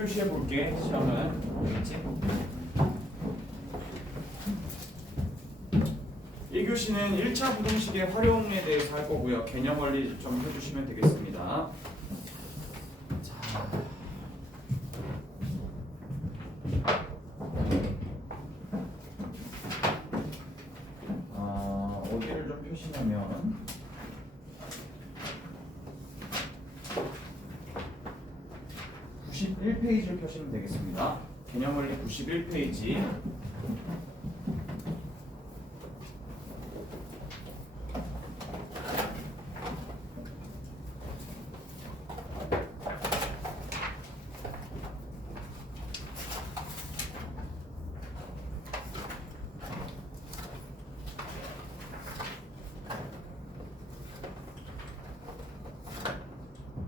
1교시 해볼게. 시험은 뭐겠지? 1교시는 1차 부등식의 활용에 대해서 할 거고요. 개념 원리 좀 해주시면 되겠습니다. 자, 어디를 좀 표시냐면 91페이지를 펴시면 되겠습니다. 개념 원리 91페이지.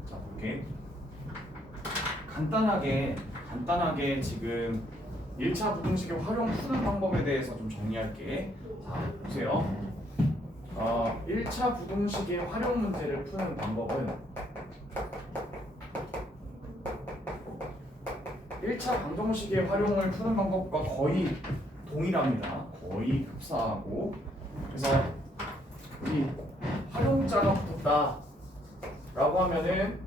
자, 볼게. 간단하게 지금 1차 부등식의 활용 푸는 방법에 대해서 좀 정리할게. 자, 보세요. 1차 부등식의 활용 문제를 푸는 방법은 1차 방정식의 활용을 푸는 방법과 거의 동일합니다. 거의 흡사하고. 그래서 이 활용자가 붙었다 라고 하면은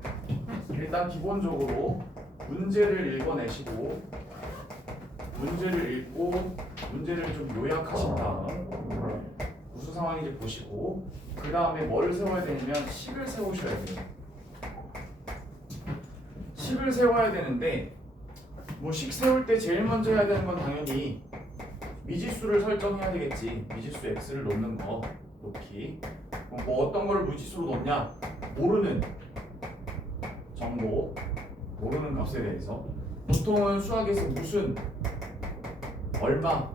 일단 기본적으로 문제를 읽어내시고 문제를 읽고 문제를 좀 요약하신 다음 무슨 상황인지 보시고 그 다음에 뭘 세워야 되냐면 식을 세우셔야 돼요. 식을 세워야 되는데 뭐 식 세울 때 제일 먼저 해야 되는 건 당연히 미지수를 설정해야 되겠지. 미지수 x를 놓는 거 놓기. 그럼 뭐 어떤 걸 무지수로 놓냐? 모르는 정보, 모르는 값에 대해서. 보통은 수학에서 무슨, 얼마,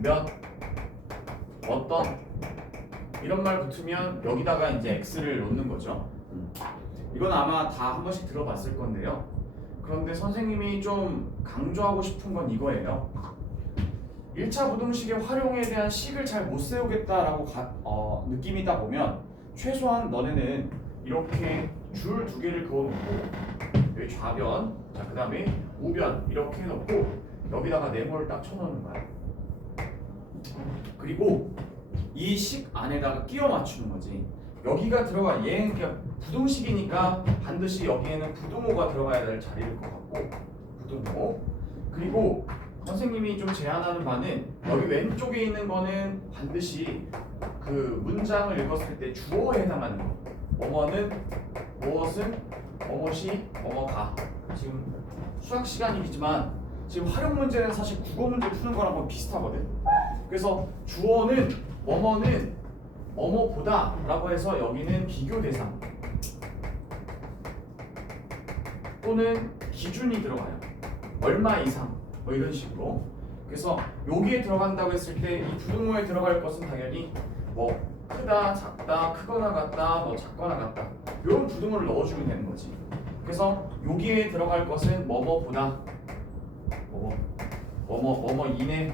몇, 어떤 이런 말 붙으면 여기다가 이제 x를 놓는 거죠. 이건 아마 다 한 번씩 들어봤을 건데요. 그런데 선생님이 좀 강조하고 싶은 건 이거예요. 1차 부등식의 활용에 대한 식을 잘 못 세우겠다라고 느낌이다 보면 최소한 너네는 이렇게 줄 두 개를 그어놓고 여기 좌변, 자 그 다음에 우변 이렇게 해놓고 여기다가 네모를 딱 쳐놓는 거야. 그리고 이 식 안에다가 끼워 맞추는 거지. 여기가 들어가 얘는 그냥 부등식이니까 반드시 여기에는 부등호가 들어가야 될 자리일 것 같고 부등호. 그리고 선생님이 좀 제안하는 바는 여기 왼쪽에 있는 거는 반드시 그 문장을 읽었을 때 주어에 해당하는 거. 뭐뭐는 무엇은 뭐뭇이 뭐뭐가. 지금 수학 시간이지만 지금 활용 문제는 사실 국어 문제 푸는 거랑 거의 비슷하거든. 그래서 주어는 뭐뭐는 뭐뭐보다 라고 해서 여기는 비교 대상 또는 기준이 들어가요. 얼마 이상 뭐 이런 식으로. 그래서 여기에 들어간다고 했을 때 이 부등호에 들어갈 것은 당연히 뭐 크다, 작다, 크거나 같다, 뭐 작거나 같다 이런 부등호를 넣어주면 되는 거지. 그래서 여기에 들어갈 것은 뭐뭐보다 뭐뭐 이내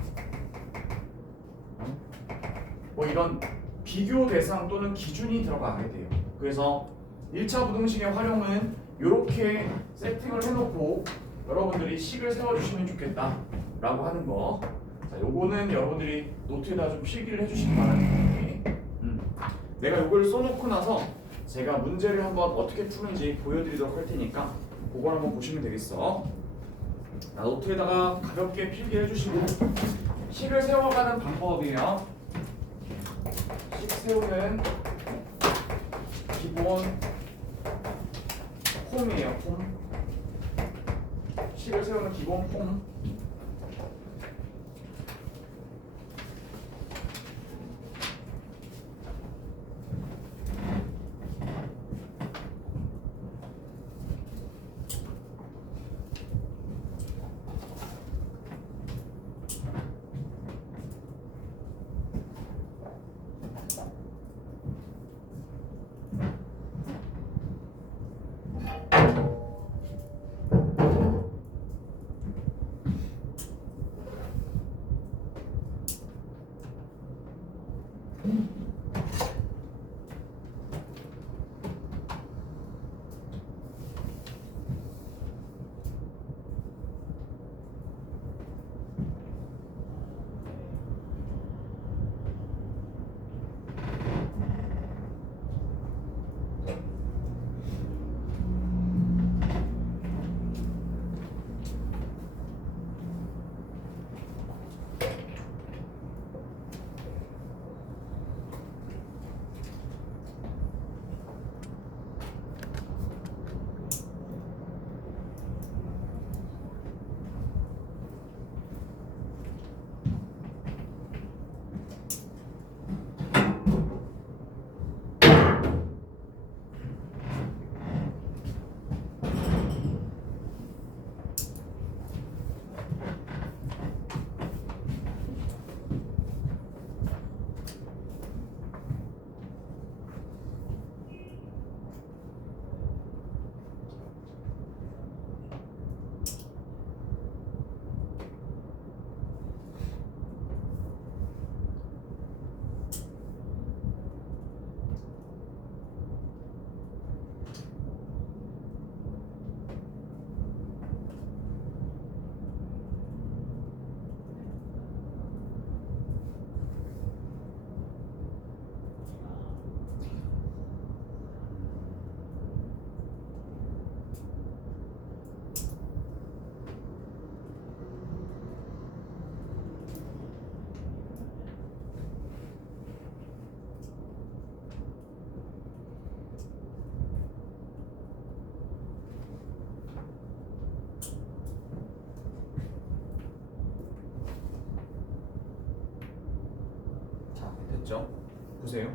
뭐 이런 비교 대상 또는 기준이 들어가게 돼요. 그래서 1차 부등식의 활용은 이렇게 세팅을 해놓고 여러분들이 식을 세워주시면 좋겠다 라고 하는 거. 자, 요거는 여러분들이 노트에다 좀 필기를 해주시기 바랍니다. 내가 요걸 써놓고 나서 제가 문제를 한번 어떻게 푸는지 보여드리도록 할 테니까 그걸 한번 보시면 되겠어. 자, 노트에다가 가볍게 필기해 주시고 식을 세워가는 방법이에요. 식 세우는 기본 폼이에요. 폼. 식을 세우는 기본 폼. 보세요.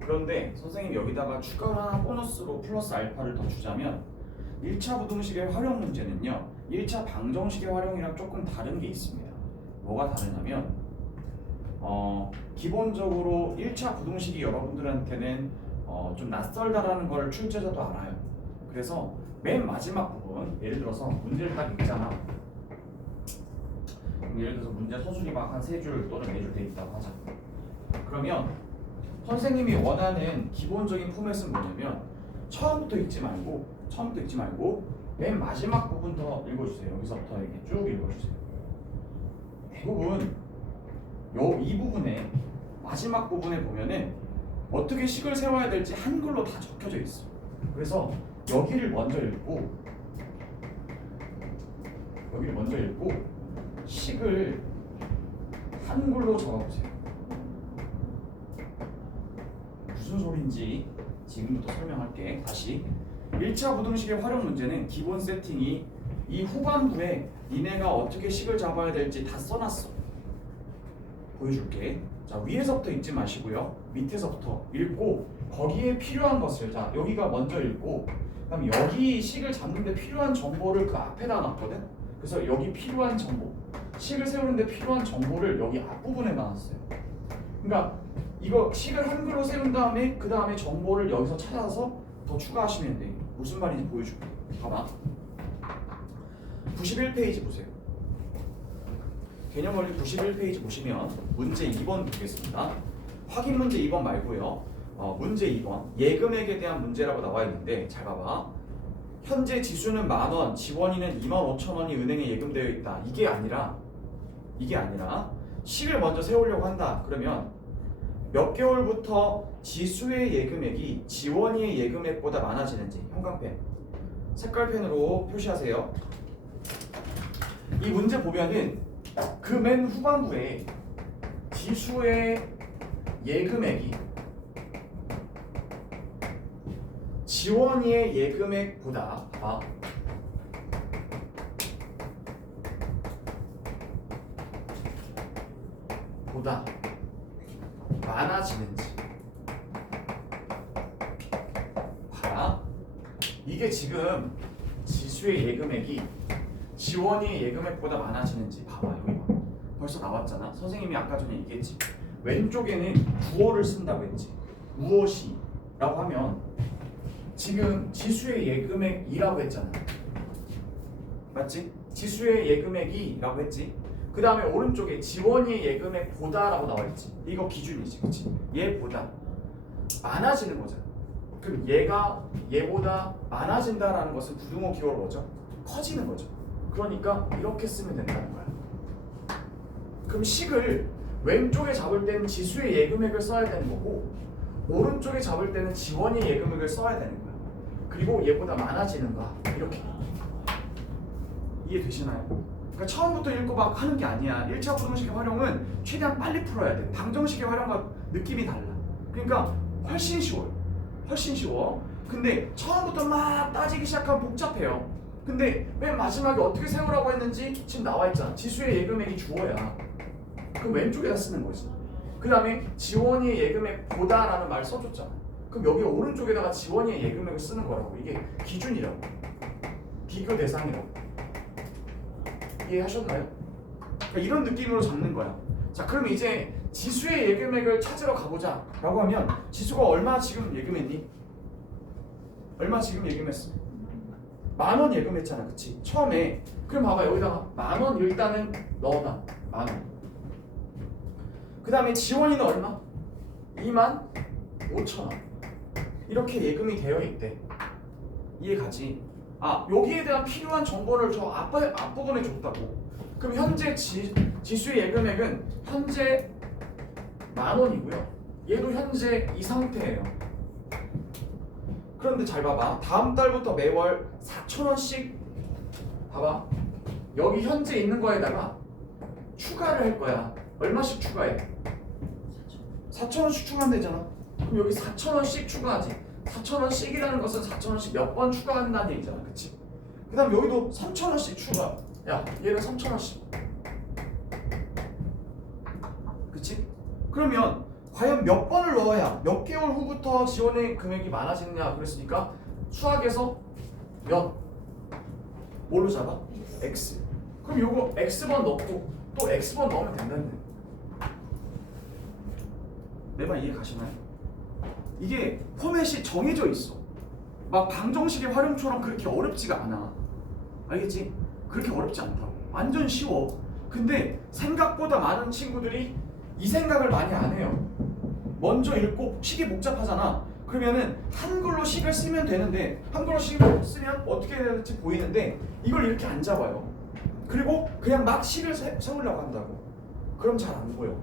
그런데 선생님이 여기다가 추가로 하나 보너스로 플러스 알파를 더 주자면 1차 부등식의 활용 문제는요 1차 방정식의 활용이랑 조금 다른 게 있습니다. 뭐가 다르냐면 기본적으로 1차 부등식이 여러분들한테는 좀 낯설다라는 걸 출제자도 알아요. 그래서 맨 마지막 부분 예를 들어서 문제를 딱 읽잖아. 예를 들어서 문제 서술이 막 한 3줄 또는 4줄 돼 있다고 하자. 그러면 선생님이 원하는 기본적인 포맷은 뭐냐면 처음부터 읽지 말고 맨 마지막 부분 더 읽어주세요. 여기서부터 이렇게 쭉 읽어주세요. 대부분 이 부분에 마지막 부분에 보면은 어떻게 식을 세워야 될지 한글로 다 적혀져 있어. 그래서 여기를 먼저 읽고 식을 한글로 적어보세요. 무슨 소린지 지금부터 설명할게. 다시 1차 부등식의 활용 문제는 기본 세팅이 이 후반부에 니네가 어떻게 식을 잡아야 될지 다 써놨어. 보여줄게. 자, 위에서부터 읽지 마시고요. 밑에서부터 읽고 거기에 필요한 것을 자 여기가 먼저 읽고 그다음 여기 식을 잡는데 필요한 정보를 그 앞에다 놨거든. 그래서 여기 필요한 정보 식을 세우는데 필요한 정보를 여기 앞부분에 놨어요. 그러니까 이거 식을 한글로 세운 다음에 그 다음에 정보를 여기서 찾아서 더 추가하시면 돼. 무슨 말인지 보여줄게. 봐봐. 91페이지 보세요. 개념원리 91페이지 보시면 문제 2번 보겠습니다. 확인 문제 2번 말고요. 문제 2번 예금액에 대한 문제라고 나와 있는데 잘 봐봐. 현재 지수는 10,000원, 지원이는 25,000원이 은행에 예금되어 있다. 이게 아니라 식을 먼저 세우려고 한다. 그러면 몇 개월부터 지수의 예금액이 지원이의 예금액보다 많아지는지 형광펜, 색깔펜으로 표시하세요. 이 문제 보면은 그 맨 후반부에 지수의 예금액이 지원이의 예금액보다 보다 많아지는지 봐라. 이게 지금 지수의 예금액이 지원이의 예금액보다 많아지는지 봐봐. 여기 봐. 벌써 나왔잖아. 선생님이 아까 전에 얘기했지. 왼쪽에는 구어를 쓴다고 했지. 무엇이 라고 하면 지금 지수의 예금액이라고 했잖아. 맞지? 지수의 예금액이 라고 했지. 그 다음에 오른쪽에 지원이의 예금액보다 라고 나와 있지. 이거 기준이지. 그치? 얘보다 많아지는 거잖아. 그럼 얘보다 많아진다라는 것은 부등호 기호로 뭐죠? 커지는 거죠. 그러니까 이렇게 쓰면 된다는 거야. 그럼 식을 왼쪽에 잡을 때는 지수의 예금액을 써야 되는 거고 오른쪽에 잡을 때는 지원의 예금액을 써야 되는 거야. 그리고 얘보다 많아지는 거야. 이렇게. 이해되시나요? 그러니까 처음부터 읽고 막 하는 게 아니야. 1차 부등식의 활용은 최대한 빨리 풀어야 돼. 방정식의 활용과 느낌이 달라. 그러니까 훨씬 쉬워. 근데 처음부터 막 따지기 시작하면 복잡해요. 근데 맨 마지막에 어떻게 세우라고 했는지 지금 나와 있잖아. 지수의 예금액이 주어야. 그럼 왼쪽에다 쓰는 거지. 그 다음에 지원이의 예금액보다라는 말 써줬잖아. 그럼 여기 오른쪽에다가 지원이의 예금액을 쓰는 거라고. 이게 기준이라고. 비교 대상이라고. 이해하셨나요? 그러니까 이런 느낌으로 잡는 거야. 자, 그럼 이제 지수의 예금액을 찾으러 가보자 라고 하면 지수가 얼마 지금 예금했니? 얼마 지금 예금했어? 10,000원 예금했잖아. 그치? 처음에. 그럼 봐봐. 여기다가 10,000원 일단은 넣어놔. 10,000원. 그 다음에 지원이는 얼마? 25,000원. 이렇게 예금이 되어 있대. 이해가지? 여기에 대한 필요한 정보를 저 앞부분에 줬다고. 그럼 현재 지수의 예금액은 현재 10,000원이고요. 얘도 현재 이 상태예요. 그런데 잘 봐봐. 다음 달부터 매월 4,000원씩 봐봐. 여기 현재 있는 거에다가 추가를 할 거야. 얼마씩 추가해? 4,000원씩 추가하면 되잖아. 그럼 여기 4,000원씩 추가하지. 4,000원씩이라는 것은 4,000원씩 몇 번 추가한다는 얘기잖아. 그치? 그 다음 여기도 3,000원씩 추가. 야, 얘는 3,000원씩. 그치? 그러면 과연 몇 번을 넣어야 몇 개월 후부터 지원의 금액이 많아지느냐 그랬으니까 수학에서 몇 뭘로 잡아? x. 그럼 요거 x번 넣고 또 x번 넣으면 된다는 거예요. 내 말 이해 가시나요? 이게 포맷이 정해져 있어. 막 방정식의 활용처럼 그렇게 어렵지가 않아. 알겠지? 그렇게 어렵지 않다고. 완전 쉬워. 근데 생각보다 많은 친구들이 이 생각을 많이 안 해요. 먼저 읽고 식이 복잡하잖아. 그러면은 한글로 식을 쓰면 되는데 한글로 식을 쓰면 어떻게 해야 될지 보이는데 이걸 이렇게 안 잡아요. 그리고 그냥 막 식을 세우려고 한다고. 그럼 잘 안 보여.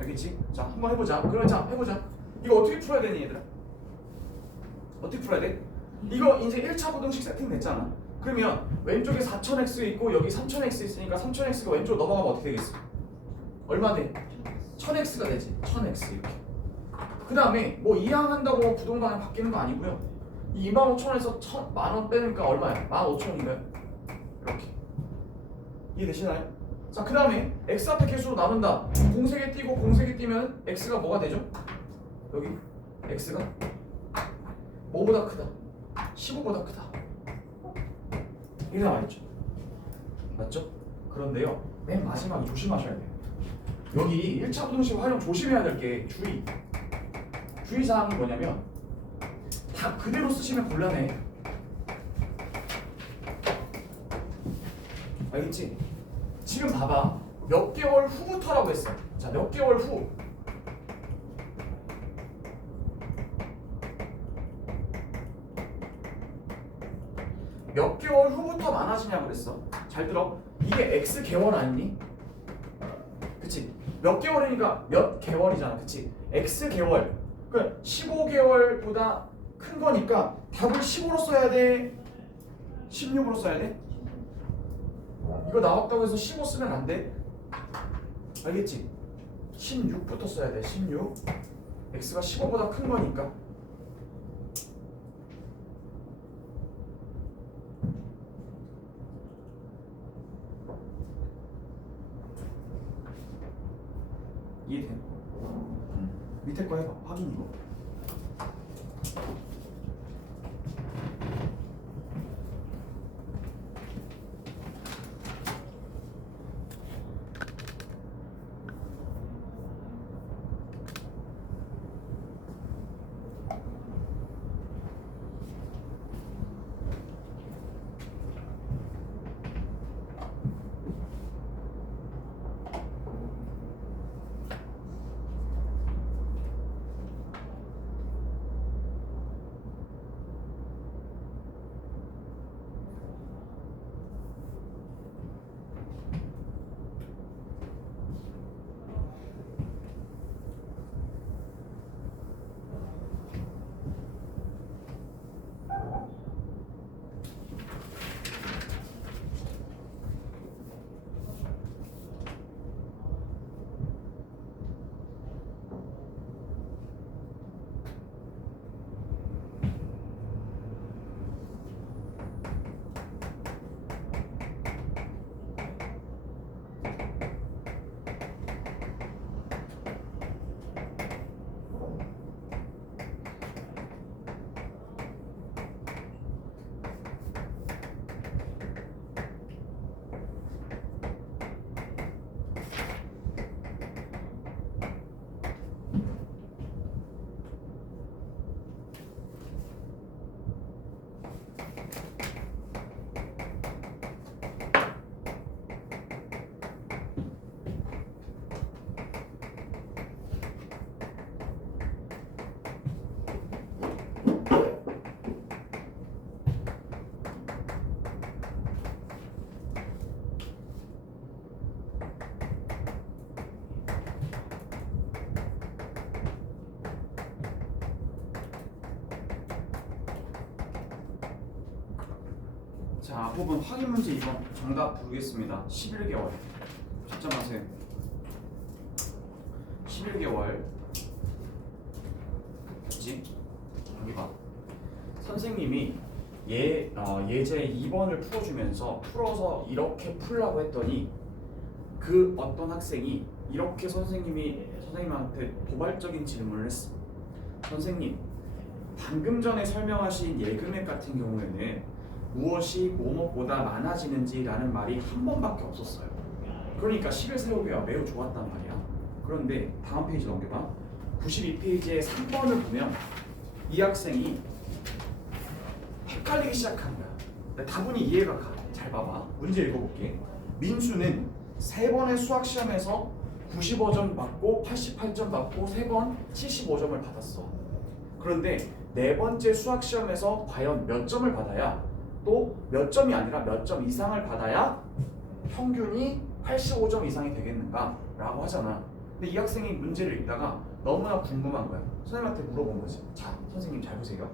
알겠지? 자, 한번 해보자. 그럼 자, 해보자. 이거 어떻게 풀어야 되니 얘들아? 어떻게 풀어야 돼? 이거 이제 1차 부등식 세팅 됐잖아. 그러면 왼쪽에 4000x 있고 여기 3000x 있으니까 3000x가 왼쪽 넘어가면 어떻게 되겠어? 얼마 돼? 1000x가 되지. 1000x 이렇게. 그 다음에 뭐 이항한다고 부동산이 바뀌는 거 아니고요. 이 25,000원에서 1000만 빼니까 얼마야? 15,000원인가요? 이렇게. 이해되시나요? 자, 그 다음에 x 앞에 개수로 나눈다. 공색에 띄고 공색에 띄면 x가 뭐가 되죠? 여기 x가 뭐보다 크다? 15보다 크다. 이게 나와있죠. 맞죠? 그런데요, 맨 마지막에 조심하셔야 돼요. 여기 1차 부등식 활용 조심해야 될 게 주의사항이 뭐냐면 다 그대로 쓰시면 곤란해. 알겠지? 지금 봐봐. 몇 개월 후부터라고 했어. 자, 몇 개월 후. 몇 개월 후부터 많아지냐고 그랬어. 잘 들어. 이게 x 개월 아니니? 그치? 몇 개월이니까 몇 개월이잖아. 그치? x 개월. 그러니까 15개월보다 큰 거니까 답을 15로 써야 돼? 16으로 써야 돼? 이거 나왔다고 해서 15 쓰면 안 돼. 알겠지? 16부터 써야 돼. 16. x가 15보다 큰 거니까. 이해돼? 밑에 거 해봐. 확인 이거. 자, 혹은 확인 문제 2번 정답 부르겠습니다. 11개월. 채점하세요. 11개월. 됐지? 여기 봐. 선생님이 예제 2번을 풀어주면서 풀어서 이렇게 풀라고 했더니 그 어떤 학생이 이렇게 선생님한테 도발적인 질문을 했어. 선생님, 방금 전에 설명하신 예금액 같은 경우에는 무엇이 뭐뭐보다 많아지는지라는 말이 한 번밖에 없었어요. 그러니까 식을 세우기가 매우 좋았단 말이야. 그런데 다음 페이지 넘겨봐. 92페이지에 3번을 보면 이 학생이 헷갈리기 시작한 거야. 다분히 이해가 가. 잘 봐봐. 문제 읽어볼게. 민수는 3번의 수학 시험에서 95점 받고 88점 받고 3번 75점을 받았어. 그런데 4번째 수학 시험에서 과연 몇 점을 받아야, 또 몇 점이 아니라 몇 점 이상을 받아야 평균이 85점 이상이 되겠는가? 라고 하잖아. 근데 이 학생이 문제를 읽다가 너무나 궁금한 거야. 선생님한테 물어본 거지. 자, 선생님 잘 보세요.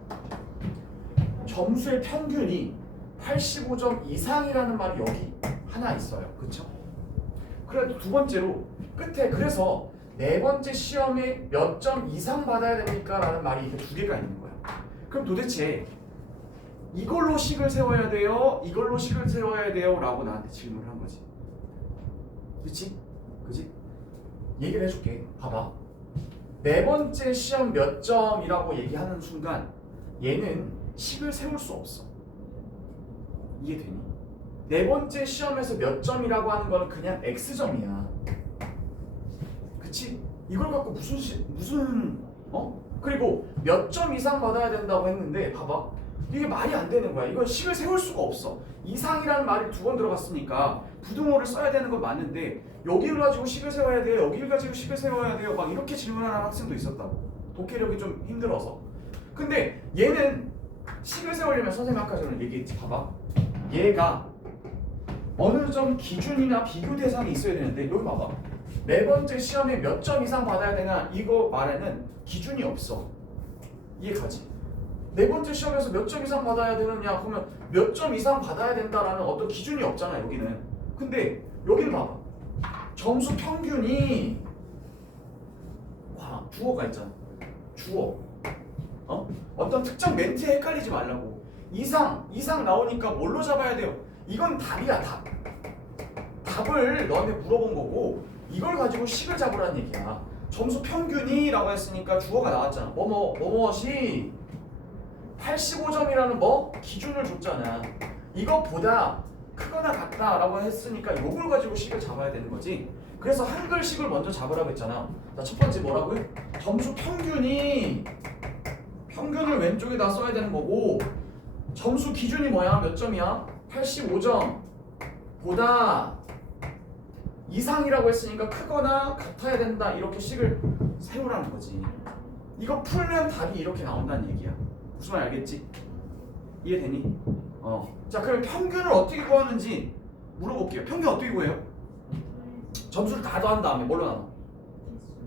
점수의 평균이 85점 이상이라는 말이 여기 하나 있어요. 그쵸? 그래도 두 번째로 끝에 그래서 4번째 시험에 몇 점 이상 받아야 됩니까? 라는 말이 이렇게 2개가 있는 거야. 그럼 도대체 이걸로 식을 세워야 돼요? 이걸로 식을 세워야 돼요? 라고 나한테 질문을 한 거지. 그치? 그치? 얘기를 해줄게. 봐봐. 4번째 시험 몇 점이라고 얘기하는 순간 얘는 식을 세울 수 없어. 이해되니? 4번째 시험에서 몇 점이라고 하는 거는 그냥 X점이야. 그치? 이걸 갖고 그리고 몇 점 이상 받아야 된다고 했는데 봐봐. 이게 말이 안 되는 거야. 이건 식을 세울 수가 없어. 이상이라는 말이 2번 들어갔으니까 부등호를 써야 되는 건 맞는데 여기를 가지고 식을 세워야 돼요. 여기를 가지고 식을 세워야 돼요. 막 이렇게 질문하는 학생도 있었다고. 독해력이 좀 힘들어서. 근데 얘는 식을 세우려면 선생님 아까 전에 얘기했지. 봐봐. 얘가 어느 점 기준이나 비교 대상이 있어야 되는데 여기 봐봐. 4번째 시험에 몇 점 이상 받아야 되나 이거 말에는 기준이 없어. 이해 가지? 4번째 시험에서 몇 점 이상 받아야 되느냐 그러면 몇 점 이상 받아야 된다라는 어떤 기준이 없잖아 여기는. 근데 여기는 봐봐. 점수 평균이 주어가 있잖아. 주어. 어떤 특정 멘트에 헷갈리지 말라고. 이상 나오니까 뭘로 잡아야 돼요? 이건 답이야 답. 답을 너한테 물어본 거고 이걸 가지고 식을 잡으라는 얘기야. 점수 평균이 라고 했으니까 주어가 나왔잖아. 뭐뭐시 85점이라는 뭐 기준을 줬잖아. 이것보다 크거나 같다라고 했으니까 이걸 가지고 식을 잡아야 되는 거지. 그래서 한글식을 먼저 잡으라고 했잖아. 자, 첫 번째 뭐라고요? 점수 평균을 왼쪽에다 써야 되는 거고 점수 기준이 뭐야? 몇 점이야? 85점 보다 이상이라고 했으니까 크거나 같아야 된다. 이렇게 식을 세우라는 거지. 이거 풀면 답이 이렇게 나온다는 얘기야. 무슨 말 알겠지? 이해되니? 자, 그럼 평균을 어떻게 구하는지 물어볼게요. 평균 어떻게 구해요? 점수를 다 더한 다음에 뭘로 나눠?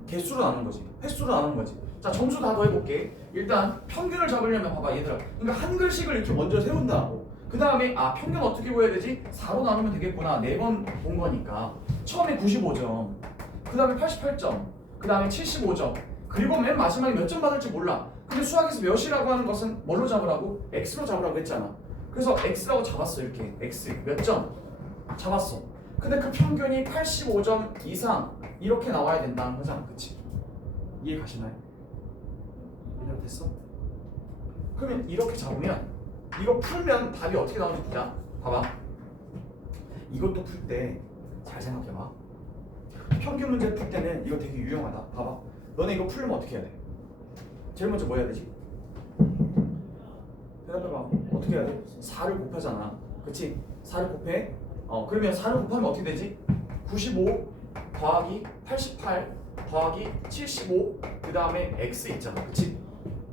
개수로 나누는 거지. 횟수로 나누는 거지. 자, 점수 다 더해볼게. 일단 평균을 잡으려면 봐봐 얘들아. 그러니까 한글식을 이렇게 먼저 세운다고. 그 다음에 평균 어떻게 구해야 되지? 4로 나누면 되겠구나. 4번 본 거니까. 처음에 95점, 그 다음에 88점, 그 다음에 75점. 그리고 맨 마지막에 몇 점 받을지 몰라. 근데 수학에서 몇이라고 하는 것은 뭘로 잡으라고? X로 잡으라고 했잖아. 그래서 X라고 잡았어. 이렇게 X 몇 점 잡았어. 근데 그 평균이 85점 이상 이렇게 나와야 된다는 거잖아. 그치? 이해 가시나요? 이해가 됐어? 그러면 이렇게 잡으면 이거 풀면 답이 어떻게 나오는지 보자. 봐봐. 이것도 풀 때 잘 생각해봐. 평균 문제 풀 때는 이거 되게 유용하다. 봐봐. 너네 이거 풀려면 어떻게 해야 돼? 제일 먼저 뭐 해야 되지? 대답해봐. 어떻게 해야 돼? 4를 곱하잖아. 그치? 4를 곱해. 그러면 4를 곱하면 어떻게 되지? 95 더하기 88 더하기 75 그 다음에 x 있잖아. 그치?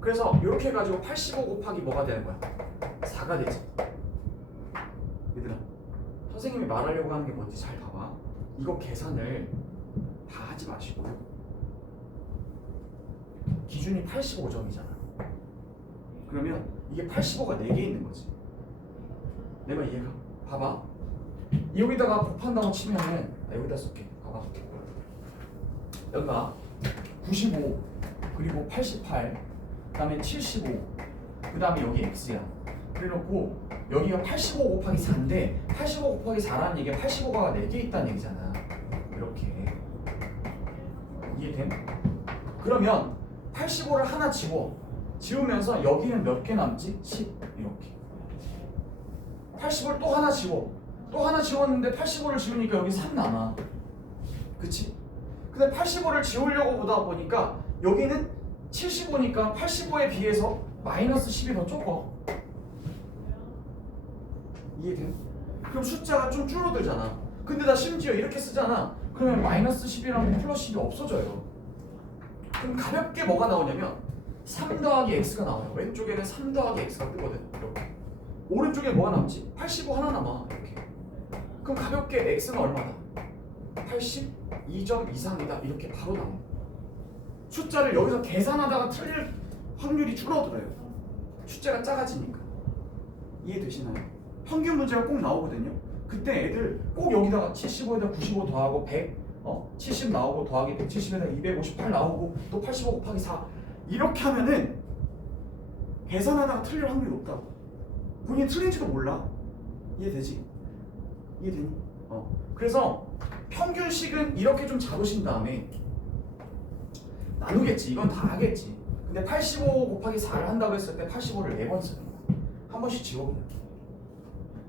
그래서 이렇게 해가지고 85 곱하기 뭐가 되는 거야? 4가 되지. 얘들아, 선생님이 말하려고 하는 게 뭔지 잘 봐봐. 이거 계산을 다 하지 마시고 기준이 85점이잖아. 그러면 이게 85가 4개 있는 거지. 내가 이해가? 봐봐. 여기다가 곱한다고 치면은 여기다 쓸게. 봐봐. 여기가 95 그리고 88 그 다음에 75 그 다음에 여기 x야. 그래놓고 여기가 85 곱하기 4인데 85 곱하기 4라는 얘기가 85가 4개 있다는 얘기잖아. 이렇게. 이해됨? 그러면 85를 하나 지우면서 여기는 몇 개 남지? 10 이렇게. 85를 또 하나 또 하나 지웠는데 85를 지우니까 여기 3 남아. 그치? 근데 85를 지우려고 보다 보니까 여기는 75니까 85에 비해서 마이너스 10이 더 적어. 이해돼? 그럼 숫자가 좀 줄어들잖아. 근데 나 심지어 이렇게 쓰잖아. 그러면 마이너스 10이랑 플러스 10이 없어져요. 그럼 가볍게 뭐가 나오냐면 3 더하기 x가 나와요. 왼쪽에는 3 더하기 x가 뜨거든. 이렇게. 오른쪽에 뭐가 남지? 85 하나 남아. 이렇게. 그럼 가볍게 x는 얼마다? 82점 이상이다. 이렇게 바로 나와. 숫자를 여기서 계산하다가 틀릴 확률이 줄어들어요. 숫자가 작아지니까. 이해되시나요? 평균 문제가 꼭 나오거든요. 그때 애들 꼭 여기다가 75에다 95 더하고 100, 70 나오고 더하기 170에다 258 나오고 또 85 곱하기 4 이렇게 하면은 계산하다가 틀릴 확률이 높다고. 본인이 틀린지도 몰라. 이해되지? 이해되니? 그래서 평균식은 이렇게 좀 잡으신 다음에 나누겠지. 이건 다 하겠지. 근데 85 곱하기 4를 한다고 했을 때 85를 4번 쓰는 거야. 한 번씩 지워 그냥.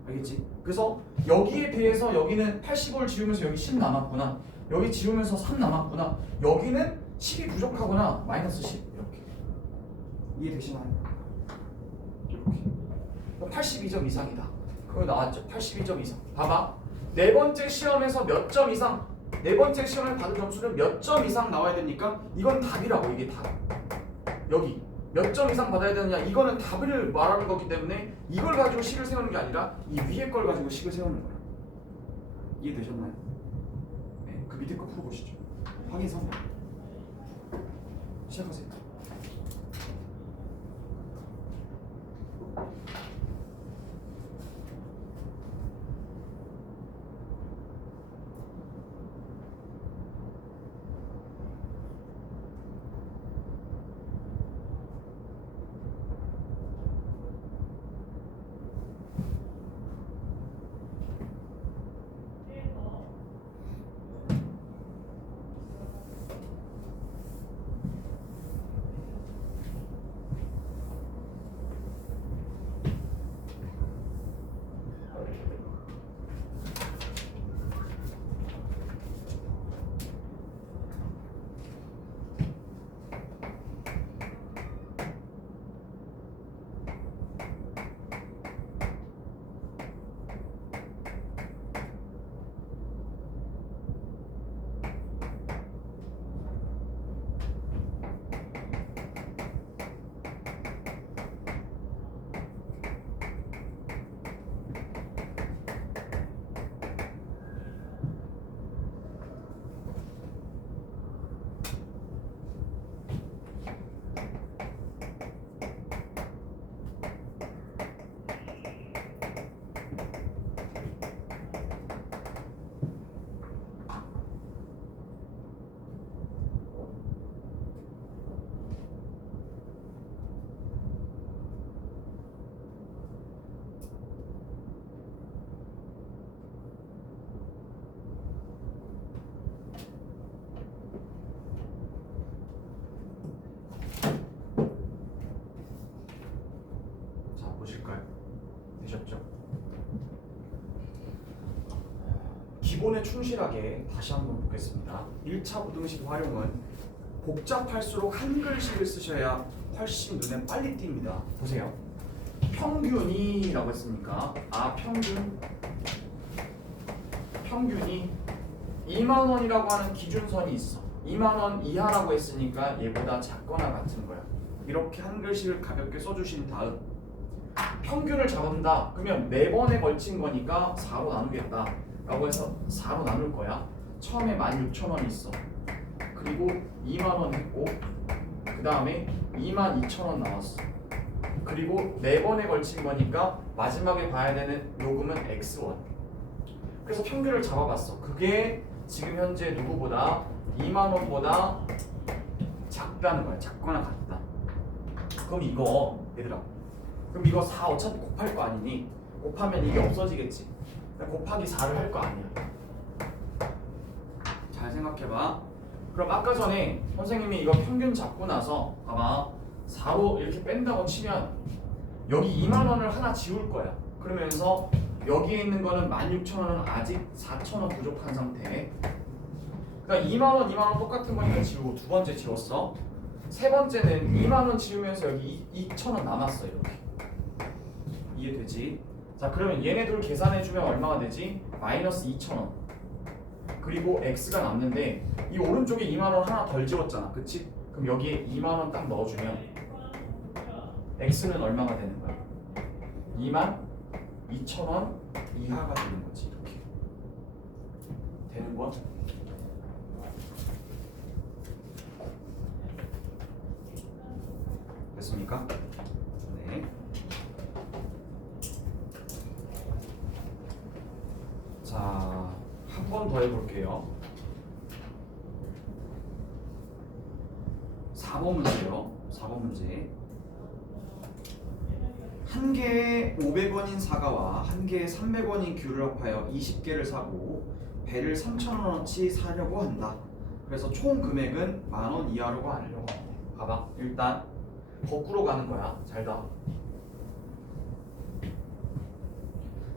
알겠지? 그래서 여기에 비해서 여기는 85를 지우면서 여기 10 남았구나. 여기 지우면서 3 남았구나. 여기는 10이 부족하구나. 마이너스 10 이렇게. 이해되시나요? 이렇게. 82점 이상이다. 그거 나왔죠? 82점 이상. 봐봐. 네 번째 시험에서 몇 점 이상, 네 번째 시험을 받은 점수는 몇 점 이상 나와야 되니까 이건 답이라고. 이게 답. 여기 몇 점 이상 받아야 되느냐, 이거는 답을 말하는 거기 때문에 이걸 가지고 식을 세우는 게 아니라 이 위에 걸 가지고 식을 세우는 거야. 이해되셨나요? 네, 그 밑에 거 풀어보시죠. 확인 선택. 시작하세요. 보실까요? 되셨죠? 기본에 충실하게 다시 한번 보겠습니다. 1차 부등식 활용은 복잡할수록 한글식을 쓰셔야 훨씬 눈에 빨리 띕니다. 보세요. 평균이라고 했으니까 평균이 2만 원이라고 하는 기준선이 있어. 2만 원 이하라고 했으니까 얘보다 작거나 같은 거야. 이렇게 한글식을 가볍게 써주신 다음 평균을 잡는다. 그러면 4번에 걸친 거니까 4로 나누겠다 라고 해서 4로 나눌 거야. 처음에 16,000원이 있어. 그리고 2만 원 했고 그 다음에 22,000원 나왔어. 그리고 4번에 걸친 거니까 마지막에 봐야 되는 요금은 X1. 그래서 평균을 잡아봤어. 그게 지금 현재 누구보다 2만 원보다 작다는 거야. 작거나 같다. 그럼 이거 얘들아, 그럼 이거 4 어차피 곱할 거 아니니? 곱하면 이게 없어지겠지. 곱하기 4를 할 거 아니야. 잘 생각해봐. 그럼 아까 전에 선생님이 이거 평균 잡고 나서 봐봐 4로 이렇게 뺀다고 치면 여기 2만 원을 하나 지울 거야. 그러면서 여기에 있는 거는 16,000원은 아직 4,000원 부족한 상태. 그러니까 2만 원, 2만 원 똑같은 거니까 지우고 두 번째 지웠어. 세 번째는 2만 원 지우면서 여기 2,000원 남았어 이렇게. 이해되지? 자 그러면 얘네 둘 계산해주면 얼마가 되지? 마이너스 2,000원. 그리고 x가 남는데 이 오른쪽에 2만 원 하나 덜 지웠잖아, 그치? 그럼 여기에 2만 원 딱 넣어주면 x는 얼마가 되는 거야? 22,000원 이하가 되는 거지. 이렇게 되는 거야? 됐습니까? 네. 자, 한 번 더 해볼게요. 4번 문제요. 4번 문제. 한 개에 500원인 사과와 한 개에 300원인 귤을 합하여 20개를 사고 배를 3,000원어치 사려고 한다. 그래서 총 금액은 10,000원 이하로 하려고 한다. 봐봐. 일단 거꾸로 가는 거야. 잘 봐.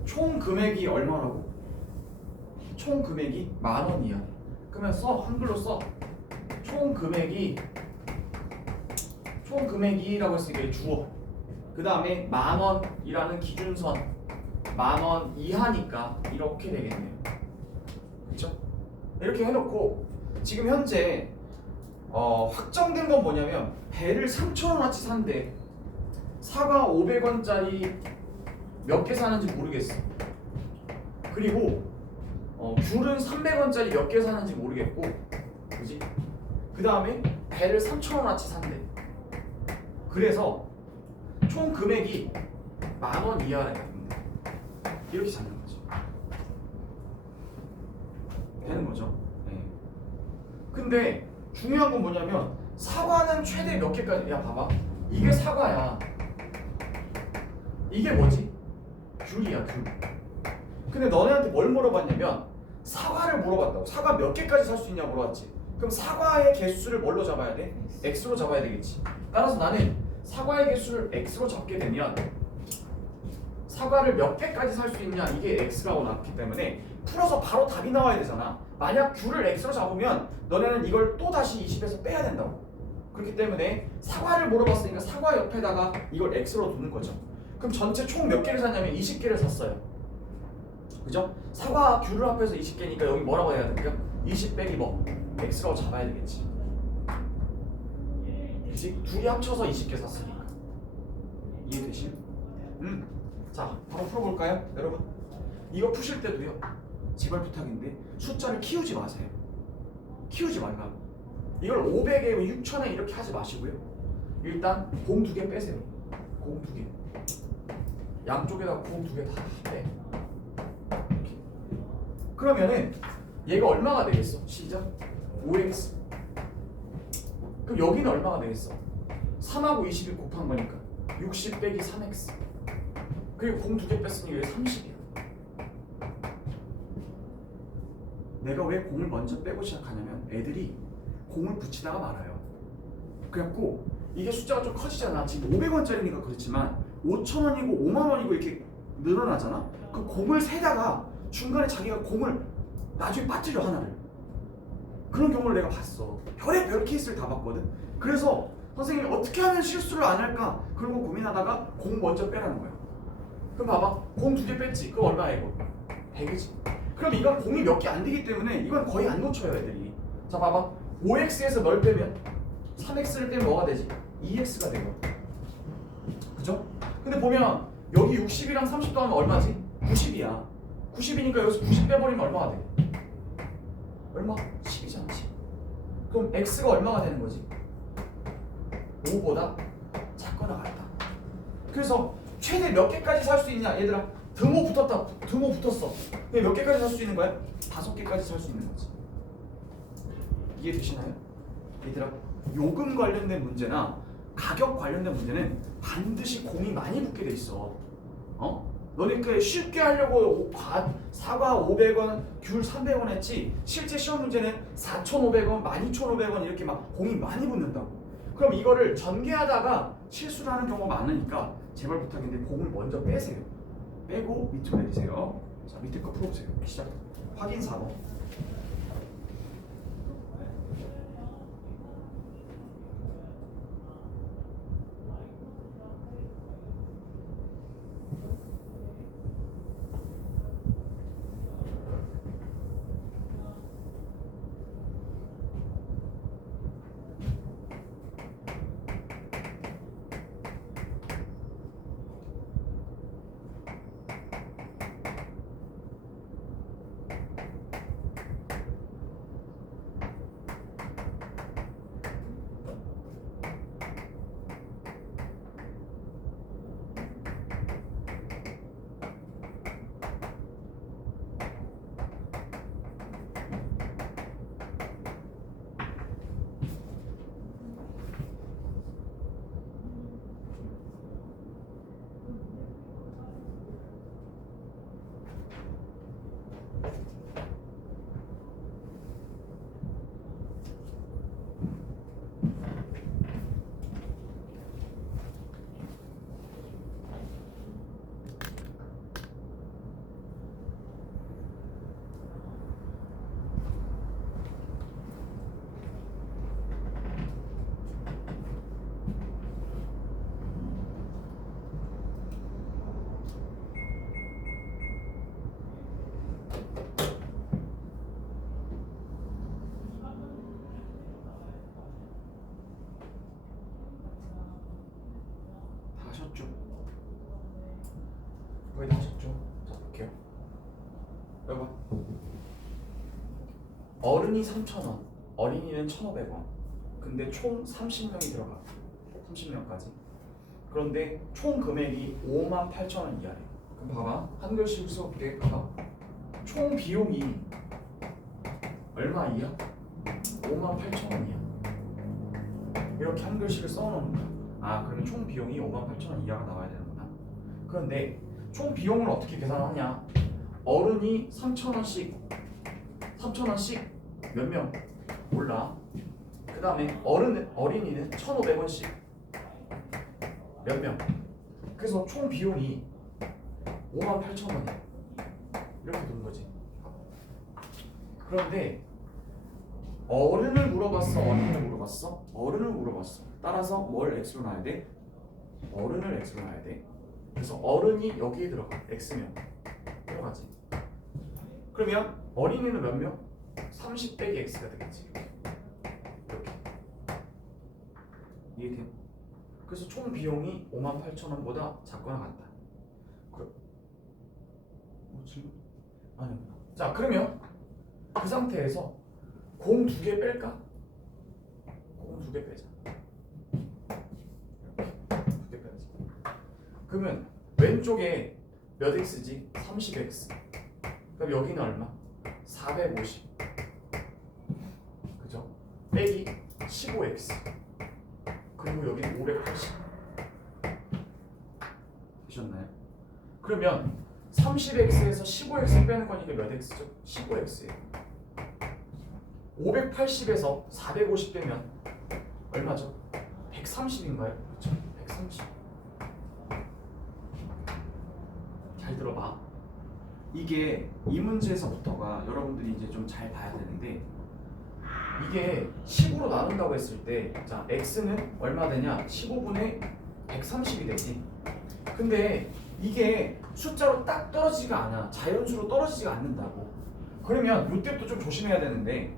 총 금액이 얼마라고? 총 금액이 10,000원 이하. 그러면 써. 한글로 써. 총 금액이라고 했으니까 주어. 그 다음에 10,000원이라는 기준선 10,000원 이하니까 이렇게 되겠네요. 그렇죠? 이렇게 해놓고 지금 현재 확정된 건 뭐냐면 배를 3,000원어치 산대. 사과 500원짜리 몇 개 사는지 모르겠어. 그리고 귤은 300원짜리 몇 개 사는지 모르겠고, 그지? 그 다음에 배를 3,000원어치 산대. 그래서 총 금액이 10,000원 이하라 됩니다. 이렇게 잡는 거죠. 되는 거죠. 네. 근데 중요한 건 뭐냐면 사과는 최대 몇 개까지? 야 봐봐. 이게 사과야. 이게 뭐지? 귤이야, 귤. 근데 너네한테 뭘 물어봤냐면 사과를 물어봤다고. 사과 몇 개까지 살 수 있냐 물어봤지. 그럼 사과의 개수를 뭘로 잡아야 돼? x로 잡아야 되겠지. 따라서 나는 사과의 개수를 x로 잡게 되면 사과를 몇 개까지 살 수 있냐 이게 x라고 나왔기 때문에 풀어서 바로 답이 나와야 되잖아. 만약 귤을 x로 잡으면 너네는 이걸 또 다시 20에서 빼야 된다고. 그렇기 때문에 사과를 물어봤으니까 사과 옆에다가 이걸 x로 두는 거죠. 그럼 전체 총 몇 개를 샀냐면 20개를 샀어요. 그죠? 사과 귤을 합해서 20개니까 여기 뭐라고 해야 될까? 20 빼기 뭐? x라고 잡아야 되겠지. 그치? 둘이 합쳐서 20개 샀으니까. 이해되시? 자, 바로 풀어볼까요? 여러분 이거 푸실 때도요 제발 부탁인데 숫자를 키우지 마세요. 키우지 말라고. 이걸 500에 6,000에 이렇게 하지 마시고요. 일단 공 2개 빼세요. 공 2개. 양쪽에다 공 2개 다 빼. 이렇게. 그러면은 얘가 얼마가 되겠어? 시작. 5x. 그럼 여기는 얼마가 되겠어? 3하고 20이 곱한 거니까 60 빼기 3x. 그리고 공 2개 뺐으니 여기 30이야. 내가 왜 공을 먼저 빼고 시작하냐면 애들이 공을 붙이다가 말아요. 그래갖고 이게 숫자가 좀 커지잖아. 지금 500원짜리니까 그렇지만 5,000원이고 5만원이고 이렇게 늘어나잖아. 그 공을 세다가 중간에 자기가 공을 나중에 빠뜨려 하나를. 그런 경우를 내가 봤어. 별의별 케이스를 다 봤거든. 그래서 선생님이 어떻게 하면 실수를 안 할까 그런 거 고민하다가 공 먼저 빼라는 거야. 그럼 봐봐. 공 2개 뺐지. 그럼 얼마야 이거? 100이지. 그럼 이건 공이 몇 개 안 되기 때문에 이건 거의 안 놓쳐요 애들이. 자 봐봐. 5x에서 널 빼면 3x를 빼면 뭐가 되지? 2x가 돼요. 그죠? 근데 보면 여기 60이랑 30 더하면 얼마지? 90이야. 90이니까 여기서 90 빼버리면 얼마가 돼? 얼마? 10이잖아 10. 그럼 x가 얼마가 되는 거지? 5보다 작거나 같다. 그래서 최대 몇 개까지 살 수 있냐 얘들아. 등호 붙었다. 등호 붙었어. 근데 몇 개까지 살 수 있는 거야? 5개까지 살 수 있는 거지. 이해되시나요? 얘들아 요금 관련된 문제나 가격 관련된 문제는 반드시 공이 많이 붙게 돼 있어. 너네 그 쉽게 하려고 사과 500원, 귤 300원 했지 실제 시험 문제는 4,500원, 12,500원 이렇게 막 공이 많이 붙는다고. 그럼 이거를 전개하다가 실수를 하는 경우가 많으니까 제발 부탁인데 공을 먼저 빼세요. 빼고 밑으로 내리세요. 자, 밑에 거 풀어보세요. 시작. 확인 4번. 하셨죠? 거의 다 하셨죠? 자, 볼게요. 여러분, 어른이 3,000원, 어린이는 1,500원. 근데 총 30명이 들어가. 30명까지. 그런데 총 금액이 58,000원 이하래. 그럼 봐봐. 한 글씩 써볼게. 봐봐. 총 비용이 얼마 이하? 58,000원이야. 이렇게 한 글씩을 써놓는 거야. 아, 그러면 총 비용이 58,000원 이하가 나와야 되는구나. 그런데 총 비용을 어떻게 계산하냐? 어른이 3,000원씩 몇 명? 몰라. 그 다음에 어린이는 1,500원씩 몇 명? 그래서 총 비용이 58,000원이야. 이렇게 되는 거지. 그런데 어른을 물어봤어? 어린이를 물어봤어? 어른을 물어봤어. 따라서 뭘 x로 놔야 돼? 어른을 x로 놔야 돼. 그래서 어른이 여기에 들어가. x면 들어가지. 그러면 어린이는 몇 명? 30 빼기 x가 되겠지. 이렇게. 이해돼? 그래서 총 비용이 58,000원보다 작거나 같다. 그래. 뭐 질문? 아니. 자, 그러면 그 상태에서 공 2개 뺄까? 공 2개 빼자. 이렇게 2개 빼야지. 그러면 왼쪽에 몇 x지? 30x. 그럼 여기는 얼마? 450. 그죠? 빼기 15x. 그리고 여기는 580. 되셨나요? 그러면 30x에서 15x 빼는 거니까 몇 x죠? 15x예요. 580에서 450 빼면 얼마죠? 130인가요? 그렇죠? 130. 잘 들어봐. 이게 이 문제에서부터가 여러분들이 이제 좀 잘 봐야 되는데, 이게 15로 나눈다고 했을 때, 자, x는 얼마 되냐? 15분의 130이 되지. 근데 이게 숫자로 딱 떨어지지가 않아. 자연수로 떨어지지가 않는다고. 그러면 이때부터 좀 조심해야 되는데,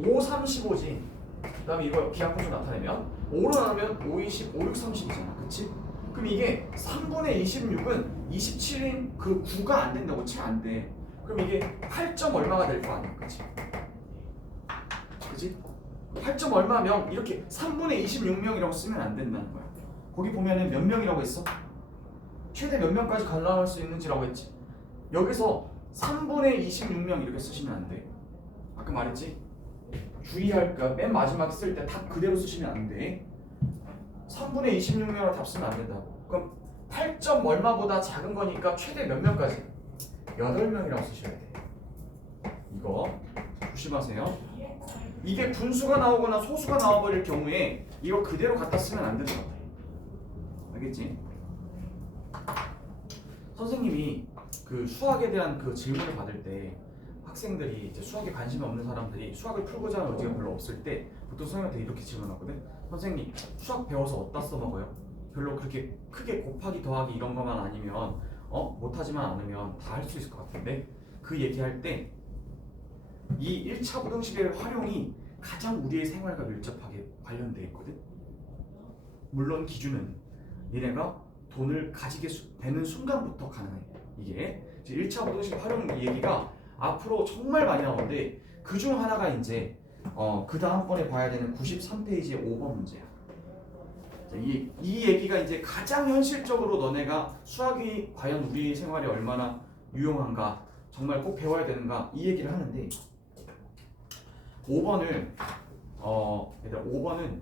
5, 35지. 그 다음에 이거 기하분수 나타내면 5로 나누면 5, 20, 5, 6, 30이잖아. 그치? 그럼 이게 3분의 26은 27인 그 9가 안 된다고. 채 안 돼. 그럼 이게 8점 얼마가 될 거 아니야. 그치? 그치? 8점 얼마 명, 이렇게 3분의 26명이라고 쓰면 안 된다는 거야. 거기 보면은 몇 명이라고 했어? 최대 몇 명까지 갈라놓을 수 있는지라고 했지. 여기서 3분의 26명 이렇게 쓰시면 안 돼. 아까 말했지? 주의할 거 맨 마지막에 쓸 때 답 그대로 쓰시면 안 돼. 3분의 26명으로 답 쓰면 안 된다고. 그럼 8점 얼마보다 작은 거니까 최대 몇 명까지? 8명이라고 쓰셔야 돼요. 이거 조심하세요. 이게 분수가 나오거나 소수가 나와버릴 경우에 이거 그대로 갖다 쓰면 안 되는 거야. 알겠지? 선생님이 그 수학에 대한 그 질문을 받을 때 학생들이 이제 수학에 관심이 없는 사람들이 수학을 풀고자 하는 의지가 별로 없을 때 보통 선생님한테 이렇게 질문하거든. 선생님 수학 배워서 어디다 써먹어요? 별로 그렇게 크게 곱하기 더하기 이런 것만 아니면 못하지만 않으면 다 할 수 있을 것 같은데 그 얘기할 때 이 1차 부등식의 활용이 가장 우리의 생활과 밀접하게 관련되어 있거든. 물론 기준은 니네가 돈을 가지게 되는 순간부터 가능해. 이게 1차 부등식 활용 얘기가 앞으로 정말 많이 나오는데 그 중 하나가 이제 그 다음번에 봐야 되는 93페이지의 5번 문제야. 이 얘기가 이제 가장 현실적으로 너네가 수학이 과연 우리 생활에 얼마나 유용한가 정말 꼭 배워야 되는가 이 얘기를 하는데 5번을 얘들아 5번은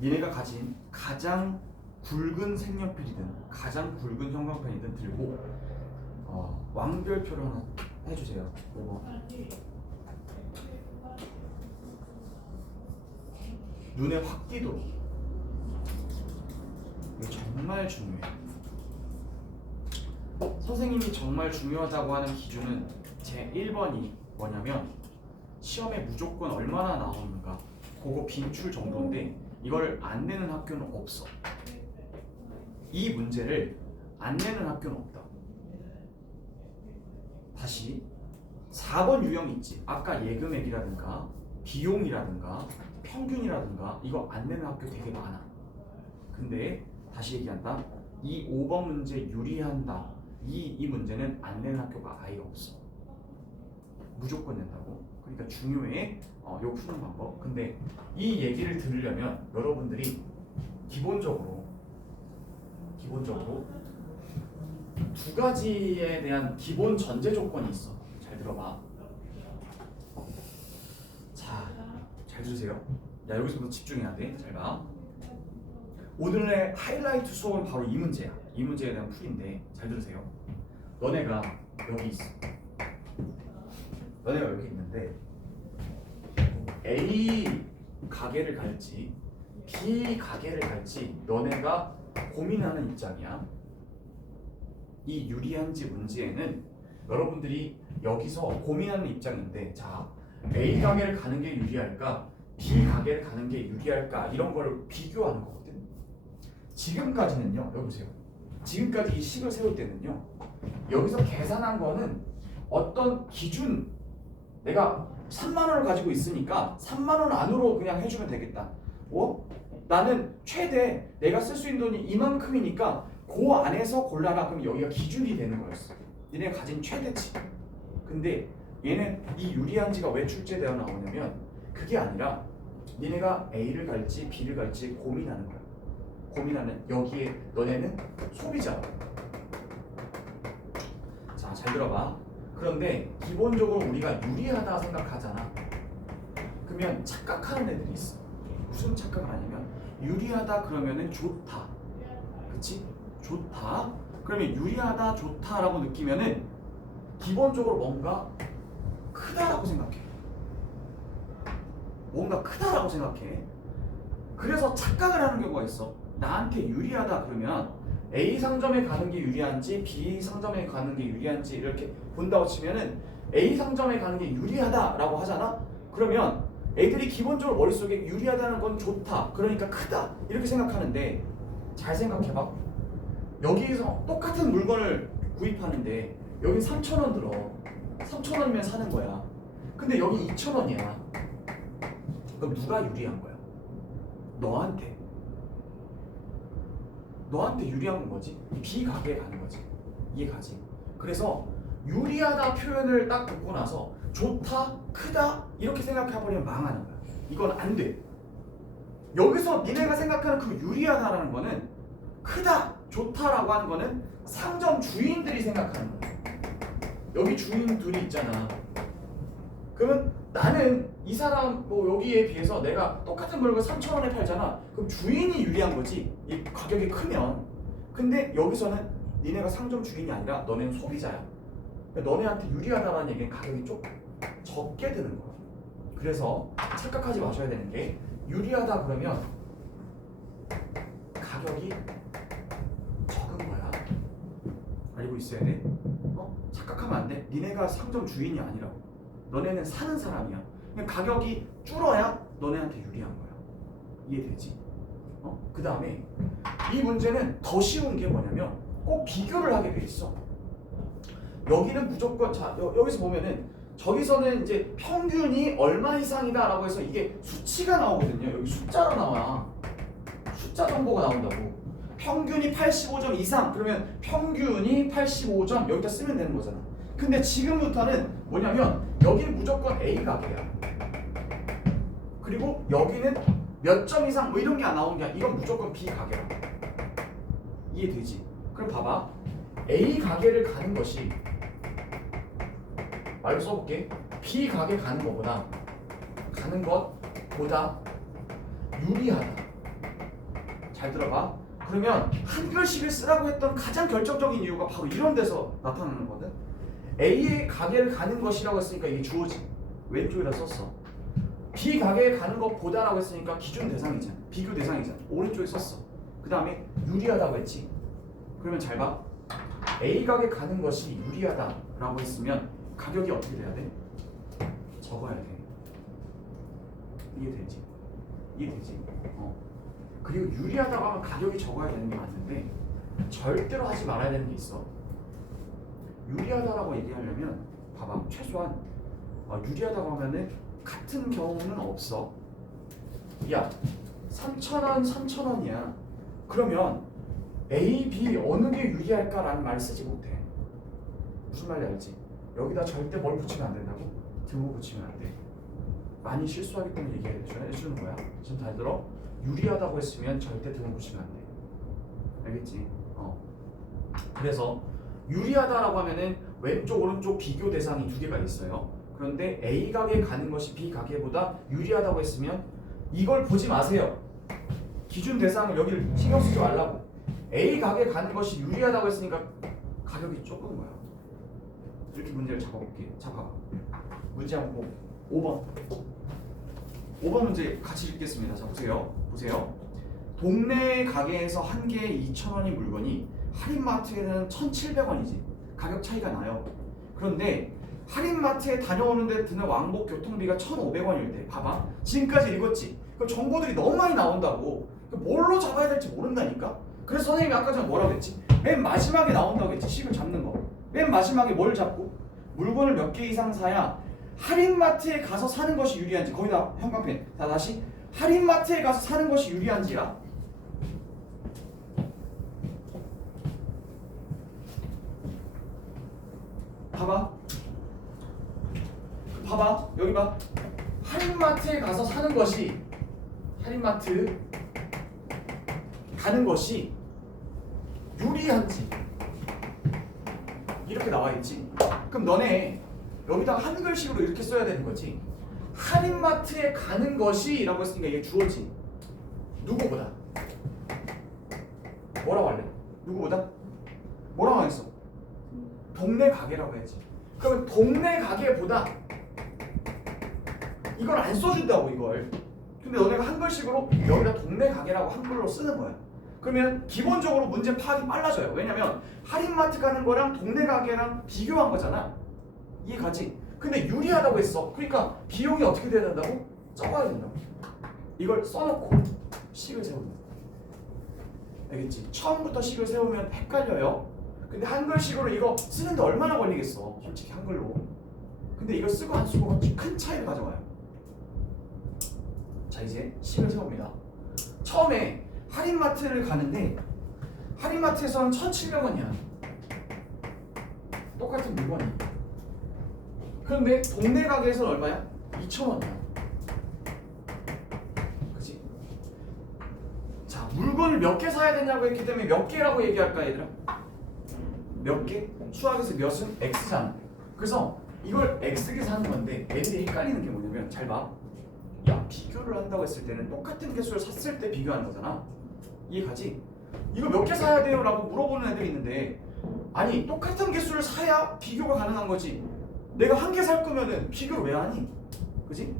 니네가 가진 가장 굵은 색연필이든 가장 굵은 형광펜이든 들고 왕별표를 하나 해주세요. 5번 눈에 확 띄도록. 이거 정말 중요해. 선생님이 정말 중요하다고 하는 기준은 제 1번이 뭐냐면 시험에 무조건 얼마나 나오는가 그거 빈출 정도인데 이걸 안 내는 학교는 없어. 이 문제를 안 내는 학교는 없다. 다시 4번 유형 있지. 아까 예금액이라든가 비용이라든가 평균이라든가 이거 안 내는 학교 되게 많아. 근데 다시 얘기한다. 이 5번 문제 유리한다. 이 문제는 안 내는 학교가 아예 없어. 무조건 낸다고. 그러니까 중요해. 요 푸는 방법. 근데 이 얘기를 들으려면 여러분들이 기본적으로 두 가지에 대한 기본 전제 조건이 있어. 잘 들어봐. 자, 잘 들으세요. 야, 여기서부터 집중해야 돼. 잘 봐. 오늘의 하이라이트 수업은 바로 이 문제야. 이 문제에 대한 풀인데 잘 들으세요. 너네가 여기 있어. 너네가 여기 있는데 A 가게를 갈지 B 가게를 갈지 너네가 고민하는 입장이야. 이 유리한지 문제에는 여러분들이 여기서 고민하는 입장인데 자 A 가게를 가는 게 유리할까 B 가게를 가는 게 유리할까 이런 걸 비교하는 거거든. 지금까지는요. 여기 보세요. 지금까지 이 식을 세울 때는요. 여기서 계산한 거는 어떤 기준 내가 3만 원을 가지고 있으니까 3만 원 안으로 그냥 해주면 되겠다. 나는 최대 내가 쓸 수 있는 돈이 이만큼이니까 그 안에서 골라라. 그럼 여기가 기준이 되는 거였어. 얘네 가진 최대치. 근데 얘는 이 유리한지가 왜 출제되어 나오냐면 그게 아니라 니네가 A를 갈지 B를 갈지 고민하는 거야. 고민하는 여기에 너네는 소비자라고. 자, 잘 들어봐. 그런데 기본적으로 우리가 유리하다 생각하잖아. 그러면 착각하는 애들이 있어. 무슨 착각을 하냐면 유리하다 그러면은 좋다. 그치? 좋다. 그러면 유리하다 좋다라고 느끼면은 기본적으로 뭔가 크다라고 생각해. 뭔가 크다라고 생각해. 그래서 착각을 하는 경우가 있어. 나한테 유리하다 그러면 A 상점에 가는 게 유리한지 B 상점에 가는 게 유리한지 이렇게 본다고 치면은 A 상점에 가는 게 유리하다라고 하잖아. 그러면 애들이 기본적으로 머릿속에 유리하다는 건 좋다. 그러니까 크다. 이렇게 생각하는데 잘 생각해봐. 여기서 똑같은 물건을 구입하는데 여기 3,000원 들어. 3,000원이면 사는 거야. 근데 여기 2,000원이야. 그럼 누가 유리한 거야? 너한테. 너한테 유리한 건 뭐지? B 가게에 가는 거지. 이해가지? 그래서 유리하다 표현을 딱 듣고 나서 좋다, 크다 이렇게 생각해버리면 망하는 거야. 이건 안 돼. 여기서 니네가 생각하는 그 유리하다라는 거는 크다, 좋다라고 하는 거는 상점 주인들이 생각하는 거야. 여기 주인 둘이 있잖아. 그러면 나는 이 사람 여기에 비해서 내가 똑같은 물건 3,000원에 팔잖아. 그럼 주인이 유리한 거지. 이 가격이 크면. 근데 여기서는 니네가 상점 주인이 아니라 너네는 소비자야. 그러니까 너네한테 유리하다는 얘기는 가격이 좀 적게 드는 거야. 그래서 착각하지 마셔야 되는 게 유리하다 그러면 가격이 적은 거야. 알고 있어야 돼. 착각하면 안 돼. 니네가 상점 주인이 아니라고. 너네는 사는 사람이야. 그러니까 가격이 줄어야 너네한테 유리한 거야. 이해되지? 그 다음에 이 문제는 더 쉬운 게 뭐냐면 꼭 비교를 하게 돼 있어. 여기는 무조건 자 여기서 보면은 저기서는 이제 평균이 얼마 이상이다라고 해서 이게 수치가 나오거든요. 여기 숫자로 나와. 숫자 정보가 나온다고. 평균이 85점 이상 그러면 평균이 85점 여기다 쓰면 되는 거잖아. 근데 지금부터는 뭐냐면 여기는 무조건 A 가게야. 그리고 여기는 몇 점 이상 뭐 이런 게 안 나오는 게 아니라 이건 무조건 B 가게야. 이해되지? 그럼 봐봐. A 가게를 가는 것이 말로 써볼게. B 가게 가는 것보다 유리하다. 잘 들어봐. 그러면 한글씨를 쓰라고 했던 가장 결정적인 이유가 바로 이런 데서 나타나는 거거든. A의 가게를 가는 것이라고 했으니까 이게 주어지. 왼쪽에다 썼어. B 가게에 가는 것보다라고 했으니까 기준 대상이잖아. 비교 대상이잖아. 오른쪽에 썼어. 그 다음에 유리하다고 했지. 그러면 잘 봐. A 가게 가는 것이 유리하다라고 했으면 가격이 어떻게 돼야 돼? 적어야 돼. 이해되지? 이해되지? 그리고 유리하다고 하면 가격이 적어야 되는 게 맞는데 절대로 하지 말아야 되는 게 있어. 유리하다라고 얘기하려면 봐봐. 최소한 유리하다고 하면은 같은 경우는 없어. 야 3,000원 3,000원이야. 그러면 A, B 어느 게 유리할까라는 말을 쓰지 못해. 무슨 말인지 알지? 여기다 절대 뭘 붙이면 안 된다고? 등호 붙이면 안 돼. 많이 실수하기 때문에 얘기해주는 거야. 지금 잘 들어? 유리하다고 했으면 절대 등호 붙이면 안 돼. 알겠지? 그래서 유리하다라고 하면은 왼쪽 오른쪽 비교 대상이 두 개가 있어요. 그런데 A 가게 가는 것이 B 가게보다 유리하다고 했으면 이걸 보지 마세요. 기준 대상을 여기를 신경 쓰지 말라고. A 가게 가는 것이 유리하다고 했으니까 가격이 적은 거야. 이렇게 문제를 잡아볼게. 자 봐봐. 문제 한번 보고 5번 문제 같이 읽겠습니다. 자 보세요. 동네 가게에서 한 개에 2,000원인 물건이 할인마트에는 1,700원이지. 가격 차이가 나요. 그런데 할인마트에 다녀오는데 드는 왕복 교통비가 1,500원일 때 봐봐. 지금까지 읽었지? 그럼 정보들이 너무 많이 나온다고. 뭘로 잡아야 될지 모른다니까? 그래서 선생님이 아까 전에 뭐라고 했지? 맨 마지막에 나온다고 했지. 식을 잡는 거. 맨 마지막에 뭘 잡고? 물건을 몇 개 이상 사야 할인마트에 가서 사는 것이 유리한지. 거기다 형광펜. 자 다시 할인마트에 가서 사는 것이 유리한지야. 봐봐 여기 봐. 할인마트에 가서 사는 것이 할인마트 가는 것이 유리한지 이렇게 나와 있지. 그럼 너네 여기다가 한글식으로 이렇게 써야 되는 거지. 할인마트에 가는 것이 라고 했으니까 이게 주어지. 누구보다 뭐라고 할래? 누구보다? 뭐라고 하겠어? 동네 가게라고 해야지. 그러면 동네 가게보다 이걸 안 써준다고 이걸. 근데 너네가 한글식으로 여기다 동네 가게라고 한글로 쓰는 거야. 그러면 기본적으로 문제 파악이 빨라져요. 왜냐면 할인마트 가는 거랑 동네 가게랑 비교한 거잖아. 이해가지? 근데 유리하다고 했어. 그러니까 비용이 어떻게 돼야 된다고? 적어야 된다고. 이걸 써놓고 식을 세운다. 알겠지? 처음부터 식을 세우면 헷갈려요. 근데 한글식으로 이거 쓰는데 얼마나 걸리겠어. 솔직히 한글로. 근데 이걸 쓰고 안 쓰고가 큰 차이를 가져와요. 자 이제 식을 세웁니다. 처음에 할인마트를 가는데 할인마트에서는 1,700원이야. 똑같은 물건이. 그런데 동네 가게에서는 얼마야? 2,000원이야. 그치? 자 물건을 몇 개 사야 되냐고 했기 때문에 몇 개라고 얘기할까 얘들아? 몇 개? 수학에서 몇은 x잖아. 그래서 이걸 x개 사는 건데 애들이 헷갈리는 게 뭐냐면 잘 봐. 야 비교를 한다고 했을 때는 똑같은 개수를 샀을 때 비교하는 거잖아. 이해가지? 이거 몇 개 사야 돼요? 라고 물어보는 애들이 있는데 아니 똑같은 개수를 사야 비교가 가능한 거지. 내가 한 개 살 거면은 비교를 왜 하니? 그지?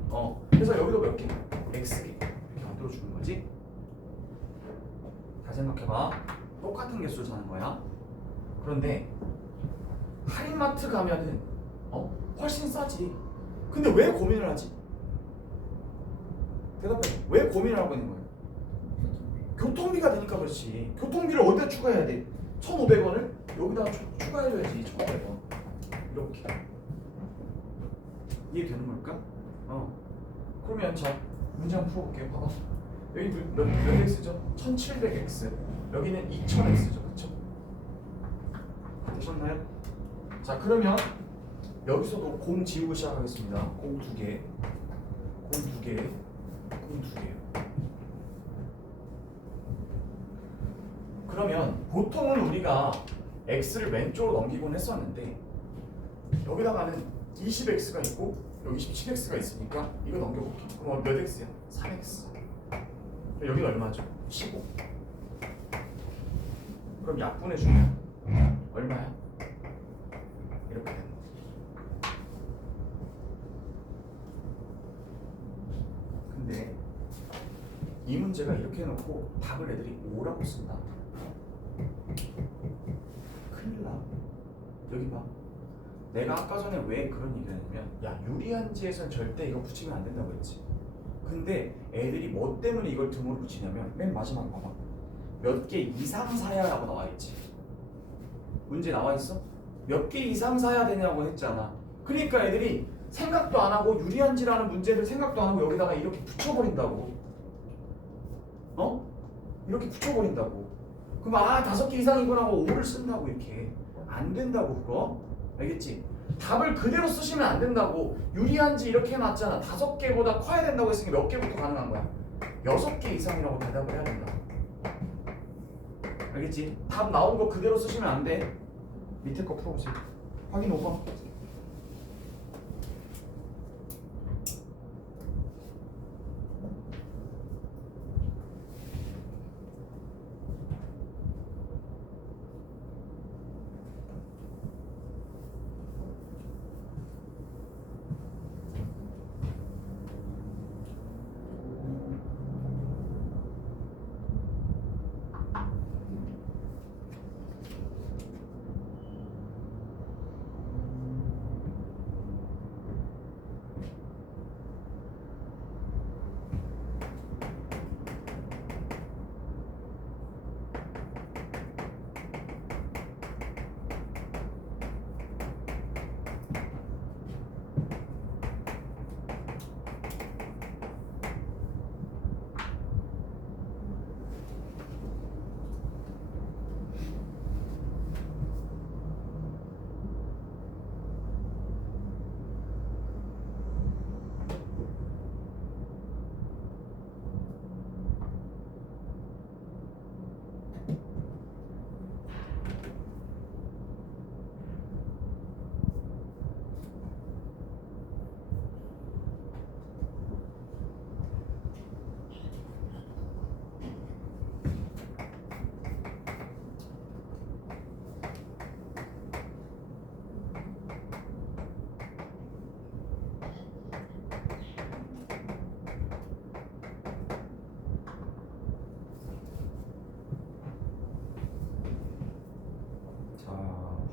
그래서 여기도 몇 개? X개 이렇게 만들어주는 거지. 잘 생각해봐. 똑같은 개수를 사는 거야. 그런데 할인마트 가면은 훨씬 싸지. 근데 왜 고민을 하지? 대답해. 왜 고민을 하고 있는 거야? 교통비가 되니까 그렇지. 교통비를 어디다 추가해야 돼? 1,500원을 여기다가 추가해줘야지. 1,500원 이렇게. 이해되는 걸까? 그러면 자 문제 한번 풀어볼게요. 봐봐. 여기 몇 x죠? 1700x. 여기는 2000x죠. 그쵸? 되셨나요? 자 그러면 여기서도 공 지우고 시작하겠습니다. 공 두 개. 그러면 보통은 우리가 x를 왼쪽으로 넘기곤 했었는데 여기다가는 20x가 있고 여기 17x가 있으니까 이거 넘겨볼게요. 그럼 몇 x야? 3x. 여기는 얼마죠? 15. 그럼 약분해주면 얼마야? 이렇게 되는 거지. 근데 이 문제가 이렇게 해놓고 답을 애들이 5라고 쓴다. 큰일 나. 여기 봐. 내가 아까 전에 왜 그런 얘기를 했냐면 야 유리한지에선 절대 이거 붙이면 안 된다고 했지. 근데 애들이 뭐 때문에 이걸 등으로 붙이냐면 맨 마지막에 봐봐. 몇 개 이상 사야 라고 나와 있지. 문제 나와 있어? 몇 개 이상 사야 되냐고 했잖아. 그러니까 애들이 생각도 안 하고 유리한지라는 문제를 생각도 안 하고 여기다가 이렇게 붙여버린다고. 이렇게 붙여버린다고. 그럼 5개 이상이구나 하고 5를 쓴다고. 이렇게 안 된다고. 그거 알겠지? 답을 그대로 쓰시면 안 된다고. 유리한지 이렇게 해놨잖아. 5개보다 커야 된다고 했으니 몇 개부터 가능한 거야? 6개 이상이라고 대답을 해야 된다. 알겠지? 답 나온 거 그대로 쓰시면 안 돼. 밑에 거 풀어보세요. 확인 5번.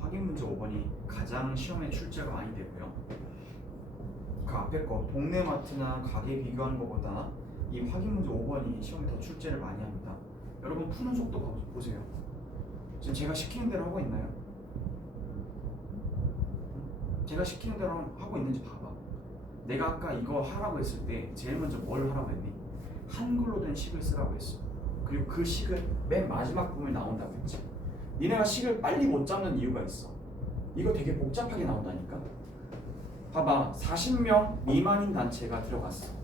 확인 문제 5번이 가장 시험에 출제가 많이 되고요. 그 앞에 거 동네 마트나 가게 비교하는 것보다 이 확인 문제 5번이 시험에 더 출제를 많이 합니다. 여러분 푸는 속도 보세요. 지금 제가 시키는 대로 하고 있나요? 제가 시키는 대로 하고 있는지 봐봐. 내가 아까 이거 하라고 했을 때 제일 먼저 뭘 하라고 했니? 한글로 된 식을 쓰라고 했어. 그리고 그 식을 맨 마지막 부분에 나온다고 했지. 니네가 식을 빨리 못 잡는 이유가 있어. 이거 되게 복잡하게 나온다니까. 봐봐. 40명 미만인 단체가 들어갔어.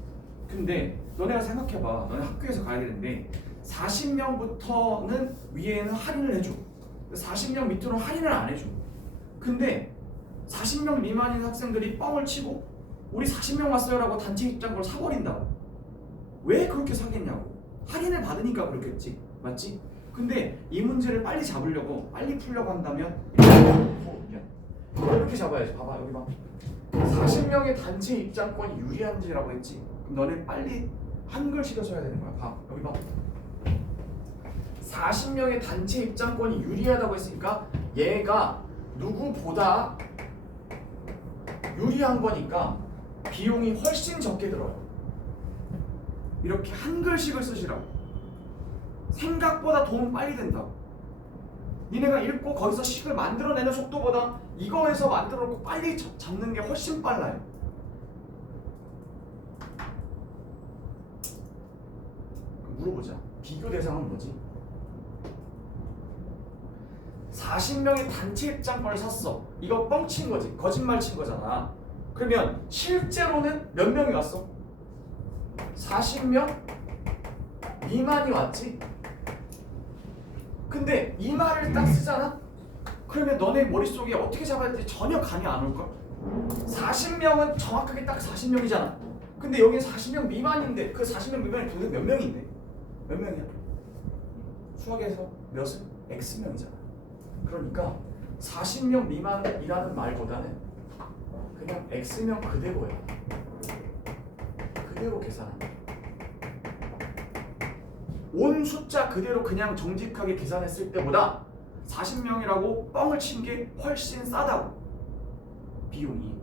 근데 너네가 생각해봐. 너네 학교에서 가야 되는데 40명부터는 위에는 할인을 해줘. 40명 밑으로는 할인을 안 해줘. 근데 40명 미만인 학생들이 뻥을 치고 우리 40명 왔어요 라고 단체 입장권을 사버린다고. 왜 그렇게 사겠냐고. 할인을 받으니까 그렇겠지. 맞지? 근데 이 문제를 빨리 잡으려고 빨리 풀려고 한다면 이렇게 잡아야지. 봐봐 여기 봐. 40명의 단체 입장권이 유리한지라고 했지. 그럼 너네 빨리 한글씨로 써야 되는 거야. 봐 여기 봐. 40명의 단체 입장권이 유리하다고 했으니까 얘가 누구보다 유리한 거니까 비용이 훨씬 적게 들어요. 이렇게 한글씩을 쓰시라고. 생각보다 도움 빨리 된다고. 니네가 읽고 거기서 식을 만들어내는 속도보다 이거에서 만들어놓고 빨리 잡는 게 훨씬 빨라요. 물어보자. 비교 대상은 뭐지? 40명의 단체 입장권을 샀어. 이거 뻥친 거지. 거짓말 친 거잖아. 그러면 실제로는 몇 명이 왔어? 40명 미만이 왔지. 근데 이 말을 딱 쓰잖아? 그러면 너네 머릿속에 어떻게 잡아야 될지 전혀 감이 안 올걸? 40명은 정확하게 딱 40명이잖아. 근데 여기는 40명 미만인데 그 40명 미만이 도대체 몇 명인데? 몇 명이야? 수학에서 몇은? X명이잖아. 그러니까 40명 미만이라는 말보다는 그냥 X명 그대로야. 그대로 계산하는 거야. 온 숫자 그대로 그냥 정직하게 계산했을 때보다 40명이라고 뻥을 친 게 훨씬 싸다고. 비용이.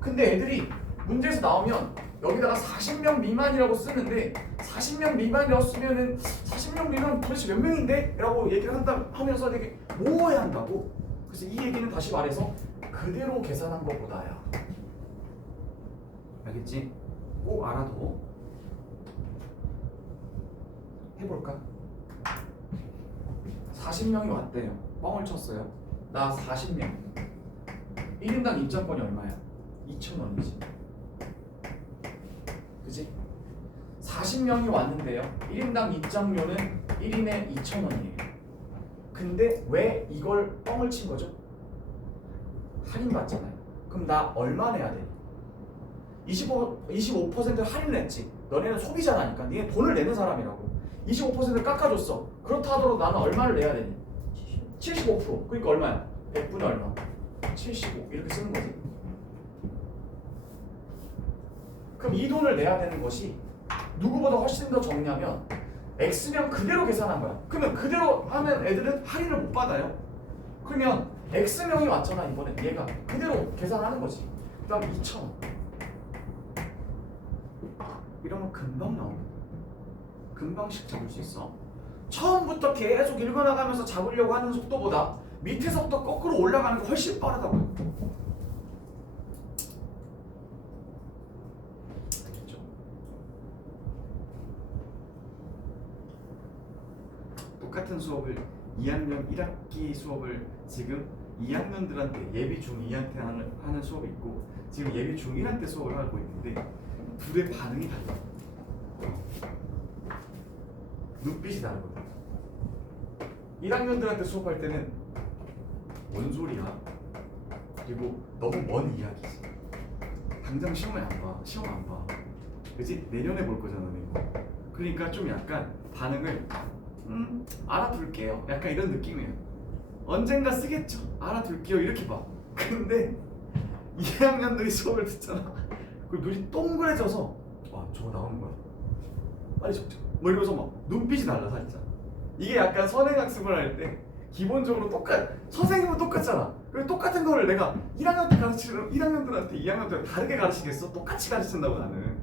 근데 애들이 문제에서 나오면 여기다가 40명 미만이라고 쓰는데 40명 미만이라고 쓰면은 40명 미만 도대체 몇 명인데? 라고 얘기를 하면서 되게 모호해야 한다고. 그래서 이 얘기는 다시 말해서 그대로 계산한 것보다야. 알겠지? 꼭 알아도 해볼까? 40명이 왔대요. 뻥을 쳤어요. 나 40명. 1인당 입장권이 얼마야? 2,000원이지. 그지? 40명이 왔는데요. 1인당 입장료는 1인에 2,000원이에요. 근데 왜 이걸 뻥을 친 거죠? 할인 받잖아요. 그럼 나 얼마 내야 돼? 25% 할인을 했지. 너네는 소비자라니까. 니네 돈을 내는 사람이라고. 25% 깎아줬어. 그렇다 하더라도 나는 얼마를 내야 되니? 75%. 그러니까 얼마야? 100분의 얼마? 75. 이렇게 쓰는 거지. 그럼 이 돈을 내야 되는 것이 누구보다 훨씬 더 적냐면 X명 그대로 계산한 거야. 그러면 그대로 하면 애들은 할인을 못 받아요. 그러면 X명이 왔잖아. 이번에 얘가 그대로 계산하는 거지. 그 다음 2,000원. 이러면 금방 나옵니다. 금방씩 잡을 수 있어. 처음부터 계속 읽어나가면서 잡으려고 하는 속도보다 밑에서부터 거꾸로 올라가는 게 훨씬 빠르다고요. 알겠죠? 똑같은 수업을 2학년 1학기 수업을 지금 2학년들한테 예비 중2한테 하는 수업이 있고 지금 예비 중1한테 수업을 하고 있는데 둘의 반응이 달라. 눈빛이 다르거든. 1학년들한테 수업할 때는 뭔 소리야? 그리고 너무 먼 이야기지. 당장 시험에 안 봐. 시험 안 봐. 그치? 내년에 볼 거잖아 내가. 그러니까 좀 약간 반응을 알아둘게요. 약간 이런 느낌이에요. 언젠가 쓰겠죠. 알아둘게요. 이렇게 봐. 근데 2학년들이 수업을 듣잖아. 그 눈이 동그래져서 와 저거 나오는 거야? 빨리 적자. 뭐 이러면서 막 눈빛이 달라 살짝. 이게 약간 선행학습을 할 때 기본적으로 선생님은 똑같잖아. 그리고 똑같은 거를 내가 1학년 때 가르치는 1학년들한테 2학년들 다르게 가르치겠어? 똑같이 가르친다고 나는.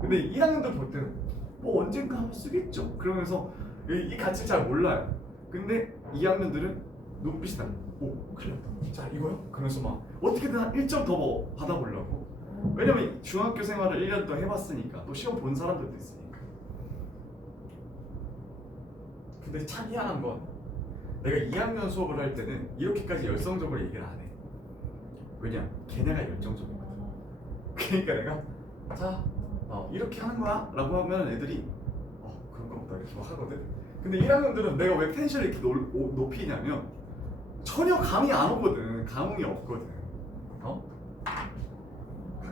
근데 1학년들 볼 때는 뭐 언젠가 한번 쓰겠죠. 그러면서 이 가치를 잘 몰라요. 근데 2학년들은 눈빛이 달라. 오 큰일 났다. 자 이거요? 그러면서 막 어떻게든 한 1점 더 받아보려고. 왜냐면 중학교 생활을 1년 동안 해봤으니까 또 시험 본 사람들도 있으니까. 근데 참 희한한 건 내가 2학년 수업을 할 때는 이렇게까지 열성적으로 얘기를 안 해. 왜냐? 걔네가 열정적이거든. 그러니까 내가 자 이렇게 하는 거야? 라고 하면 애들이 그런 거 없다 이렇게 막 하거든. 근데 1학년들은 내가 왜 텐션을 이렇게 높이냐면 전혀 감이 안 오거든. 감흥이 없거든.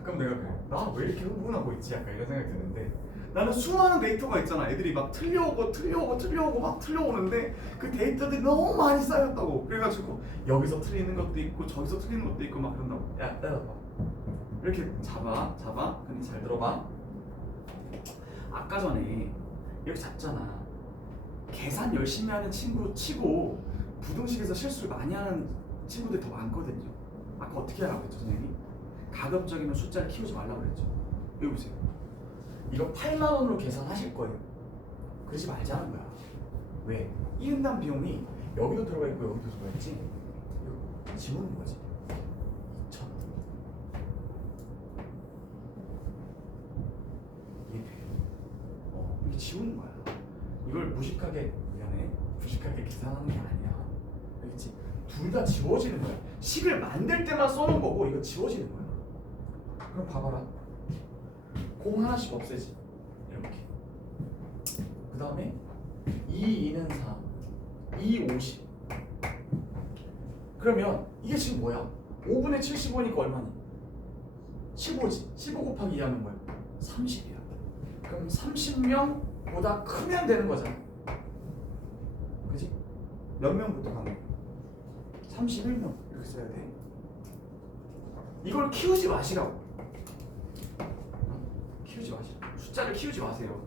가끔 내가 그래. 나 왜 이렇게 흥분하고 있지? 약간 이런 생각이 드는데 나는 수많은 데이터가 있잖아. 애들이 막 틀려오고 막 틀려오는데 그 데이터들이 너무 많이 쌓였다고. 그래가지고 여기서 틀리는 것도 있고 저기서 틀리는 것도 있고 막 그런다고. 야, 봐. 이렇게 잡아. 근데 잘 들어봐. 아까 전에 이렇게 잡잖아. 계산 열심히 하는 친구 치고 부등식에서 실수를 많이 하는 친구들이 더 많거든요. 아까 어떻게 하라고 했죠, 선생님이? 가급적이면 숫자를 키우지 말라고 그랬죠. 여기 보세요. 이거 8만 원으로 계산하실 거예요. 그러지 말자는 거야. 왜? 1인당 비용이 여기도 들어가 있고 여기도 들어가 있지. 이거 지우는 거지. 2,000원. 이해돼요? 이게 지우는 거야. 이걸 무식하게 계산하는 게 아니야. 알겠지? 둘 다 지워지는 거야. 식을 만들 때만 써놓은 거고 이거 지워지는 거야. 그럼 봐봐라. 공 하나씩 없애지. 이렇게. 그 다음에 2, 2는 3, 2, 50. 그러면 이게 지금 뭐야? 5분의 75니까 얼마니? 15지. 15 곱하기 2 하면 뭐야? 30이야. 그럼 30명보다 크면 되는 거잖아. 그지? 몇 명부터 가는 거야? 31명. 이렇게 써야 돼. 이걸 키우지 마시라고. 키우지 마시라고. 숫자를 키우지 마세요.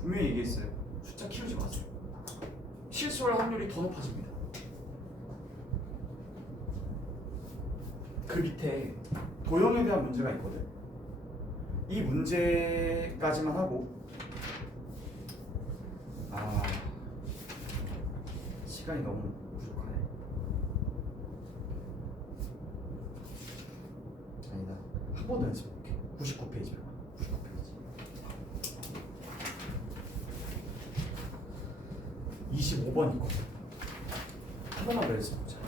분명히 얘기했어요. 숫자 키우지 마세요. 실수할 확률이 더 높아집니다. 그 밑에 도형에 대한 문제가 있거든. 이 문제까지만 하고 시간이 너무 부족하네. 아니다. 한 번 더 연습해볼게. 99페이지. 99페이지. 25번 있거든. 한 번만 더 연습해보자.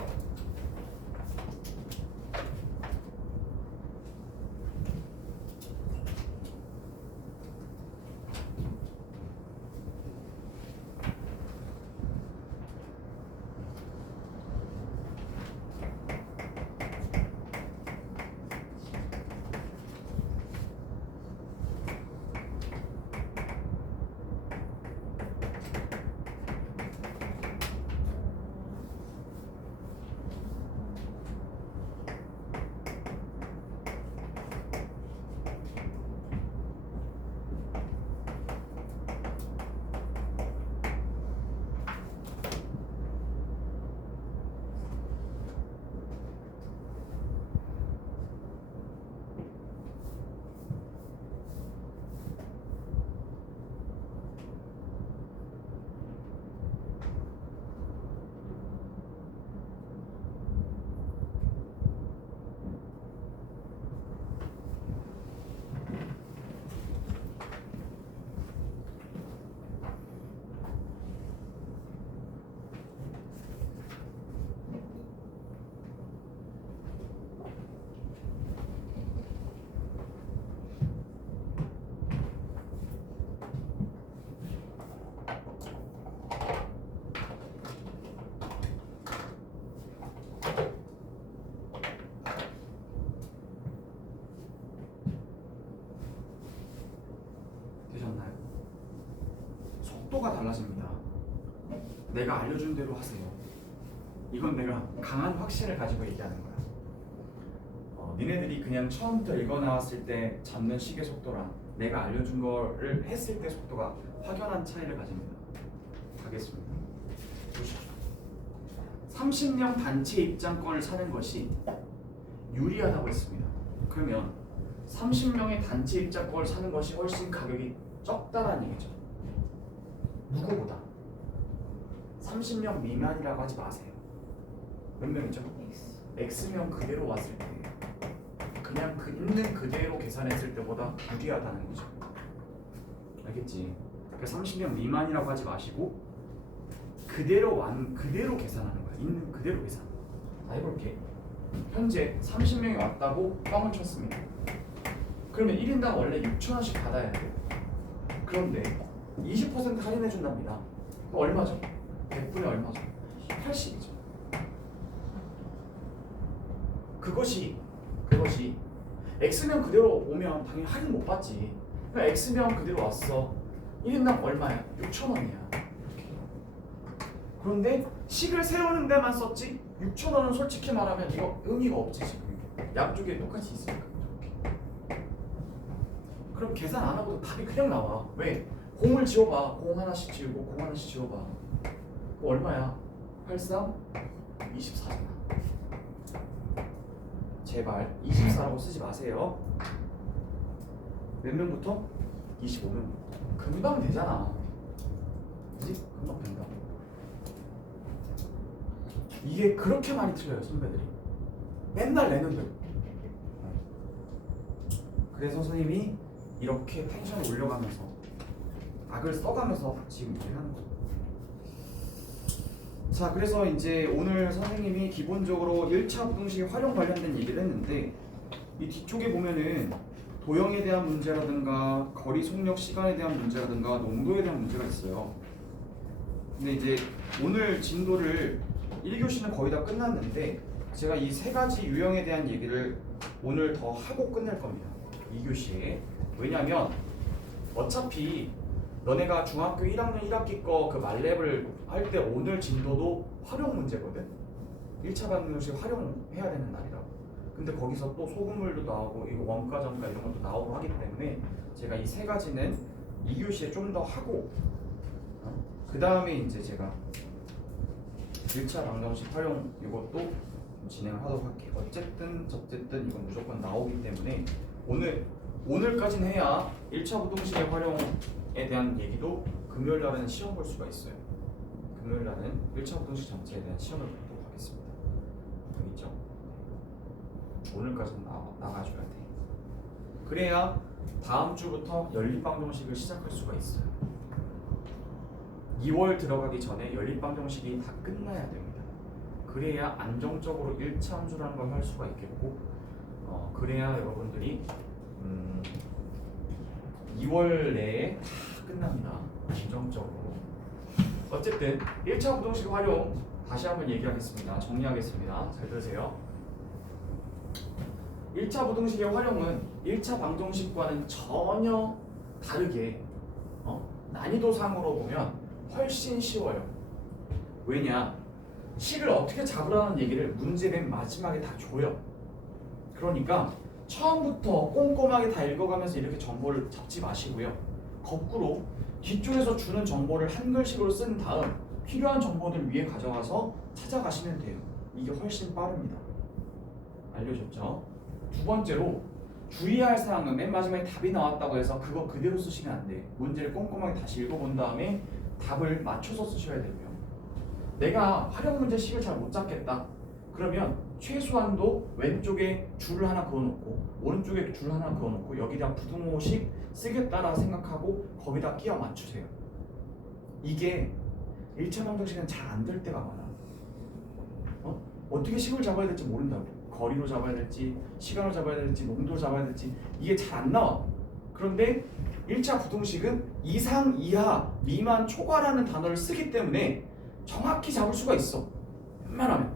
속도가 달라집니다. 내가 알려준 대로 하세요. 이건 내가 강한 확신을 가지고 얘기하는 거야. 니네들이 그냥 처음부터 읽어 나왔을 때 잡는 시계 속도랑 내가 알려준 거를 했을 때 속도가 확연한 차이를 가집니다. 가겠습니다. 보시죠. 30명 단체 입장권을 사는 것이 유리하다고 했습니다. 그러면 30명의 단체 입장권을 사는 것이 훨씬 가격이 적다라는 얘기죠. 누구보다 30명 미만이라고 하지 마세요. 몇 명이죠? X명 그대로 왔을 때 그냥 있는 그대로 계산했을 때보다 유리하다는 거죠. 알겠지? 그러니까 30명 미만이라고 하지 마시고 그대로 계산하는 거야. 있는 그대로 계산. 자, 해볼게. 현재 30명이 왔다고 뻥을 쳤습니다. 그러면 1인당 원래 6,000원씩 받아야 돼요. 그런데 20% 할인해 준답니다. 얼마죠? 100분의 얼마죠? 80이죠. 그것이 X면 그대로 오면 당연히 할인 못 받지. 그러니까 X면 그대로 왔어. 1인당 얼마야? 6,000원이야. 그런데 식을 세우는 데만 썼지 6,000원은 솔직히 말하면 이거 의미가 없지 지금. 양쪽에 똑같이 있으니까. 그럼 계산 안 하고도 답이 그냥 나와. 왜? 공을 지워봐. 공 하나씩 지우고 공 하나씩 지워봐. 그거 얼마야? 83? 24잖아. 제발 24라고 쓰지 마세요. 몇 명부터? 25명. 금방 되잖아. 그지? 금방 된다. 이게 그렇게 많이 틀려요 선배들이. 맨날 내는 대로. 그래서 선생님이 이렇게 텐션을 올려가면서 악을 써가면서 지금 일을 하는 거예요. 자, 그래서 이제 오늘 선생님이 기본적으로 1차 부등식 활용 관련된 얘기를 했는데 이 뒤쪽에 보면은 도형에 대한 문제라든가 거리 속력 시간에 대한 문제라든가 농도에 대한 문제가 있어요. 근데 이제 오늘 진도를 1교시는 거의 다 끝났는데 제가 이 세 가지 유형에 대한 얘기를 오늘 더 하고 끝낼 겁니다. 2교시에. 왜냐면 어차피 너네가 중학교 1학년 1학기 거 그 말렙을 할 때 오늘 진도도 활용 문제거든. 1차 방정식 활용해야 되는 날이라고. 근데 거기서 또 소금물도 나오고 이거 원가 정가 이런 것도 나오고 하기 때문에 제가 이 세 가지는 2교시에 좀 더 하고 그 다음에 이제 제가 1차 방정식 활용 이것도 진행을 하도록 할게요. 어쨌든 이건 무조건 나오기 때문에 오늘까지는 해야 1차 부등식의 활용에 대한 얘기도 금요일 날에는 시험 볼 수가 있어요. 금요일 날은 1차 부등식 전체에 대한 시험을 보도록 하겠습니다. 알겠죠? 오늘까지는 나가줘야 돼. 그래야 다음 주부터 연립방정식을 시작할 수가 있어요. 2월 들어가기 전에 연립방정식이 다 끝나야 됩니다. 그래야 안정적으로 1차 함수라는 걸 할 수가 있겠고 그래야 여러분들이 2월 내에 다 끝납니다. 안정적으로. 어쨌든 1차 부등식 활용 다시 한번 얘기하겠습니다. 정리하겠습니다. 잘 들으세요. 1차 부등식의 활용은 1차 방정식과는 전혀 다르게 난이도상으로 보면 훨씬 쉬워요. 왜냐? 식을 어떻게 잡으라는 얘기를 문제 맨 마지막에 다 줘요. 그러니까 처음부터 꼼꼼하게 다 읽어가면서 이렇게 정보를 잡지 마시고요. 거꾸로 뒤쪽에서 주는 정보를 한글식으로 쓴 다음 필요한 정보들 위에 가져가서 찾아가시면 돼요. 이게 훨씬 빠릅니다. 알려줬죠? 두 번째로 주의할 사항은 맨 마지막에 답이 나왔다고 해서 그거 그대로 쓰시면 안 돼. 문제를 꼼꼼하게 다시 읽어본 다음에 답을 맞춰서 쓰셔야 되고요. 내가 활용 문제 식을 잘 못 잡겠다. 그러면 최소한도 왼쪽에 줄을 하나 그어놓고 오른쪽에 줄을 하나 그어놓고 여기다 부등호식 쓰겠다라 생각하고 거기다 끼워 맞추세요. 이게 1차 방정식은 잘 안 될 때가 많아. 어떻게 식을 잡아야 될지 모른다고. 거리로 잡아야 될지 시간으로 잡아야 될지 농도로 잡아야 될지 이게 잘 안 나와. 그런데 1차 부등식은 이상, 이하, 미만, 초과라는 단어를 쓰기 때문에 정확히 잡을 수가 있어. 웬만하면.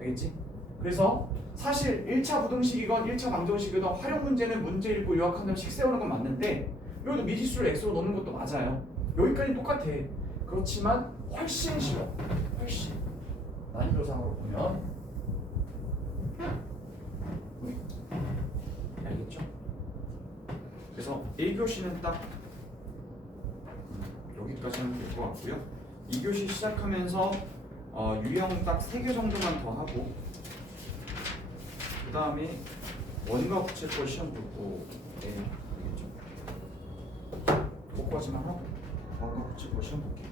알겠지? 그래서 사실 1차 부등식이건 1차 방정식이건 활용 문제는 문제 읽고 요약한 다음에 식 세우는 건 맞는데 여기도 미지수를 x로 넣는 것도 맞아요. 여기까지 똑같아. 그렇지만 훨씬 쉬워. 훨씬. 난이도상으로 보면 알겠죠? 그래서 1교시는 딱 여기까지는 될 것 같고요. 2교시 시작하면서 유형 딱 3개 정도만 더 하고 그 다음에 원과 부채꼴 시험 볼 거예요. 알겠죠? 그거까지만 하고 원과 부채꼴 시험 볼게요.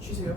쉬세요.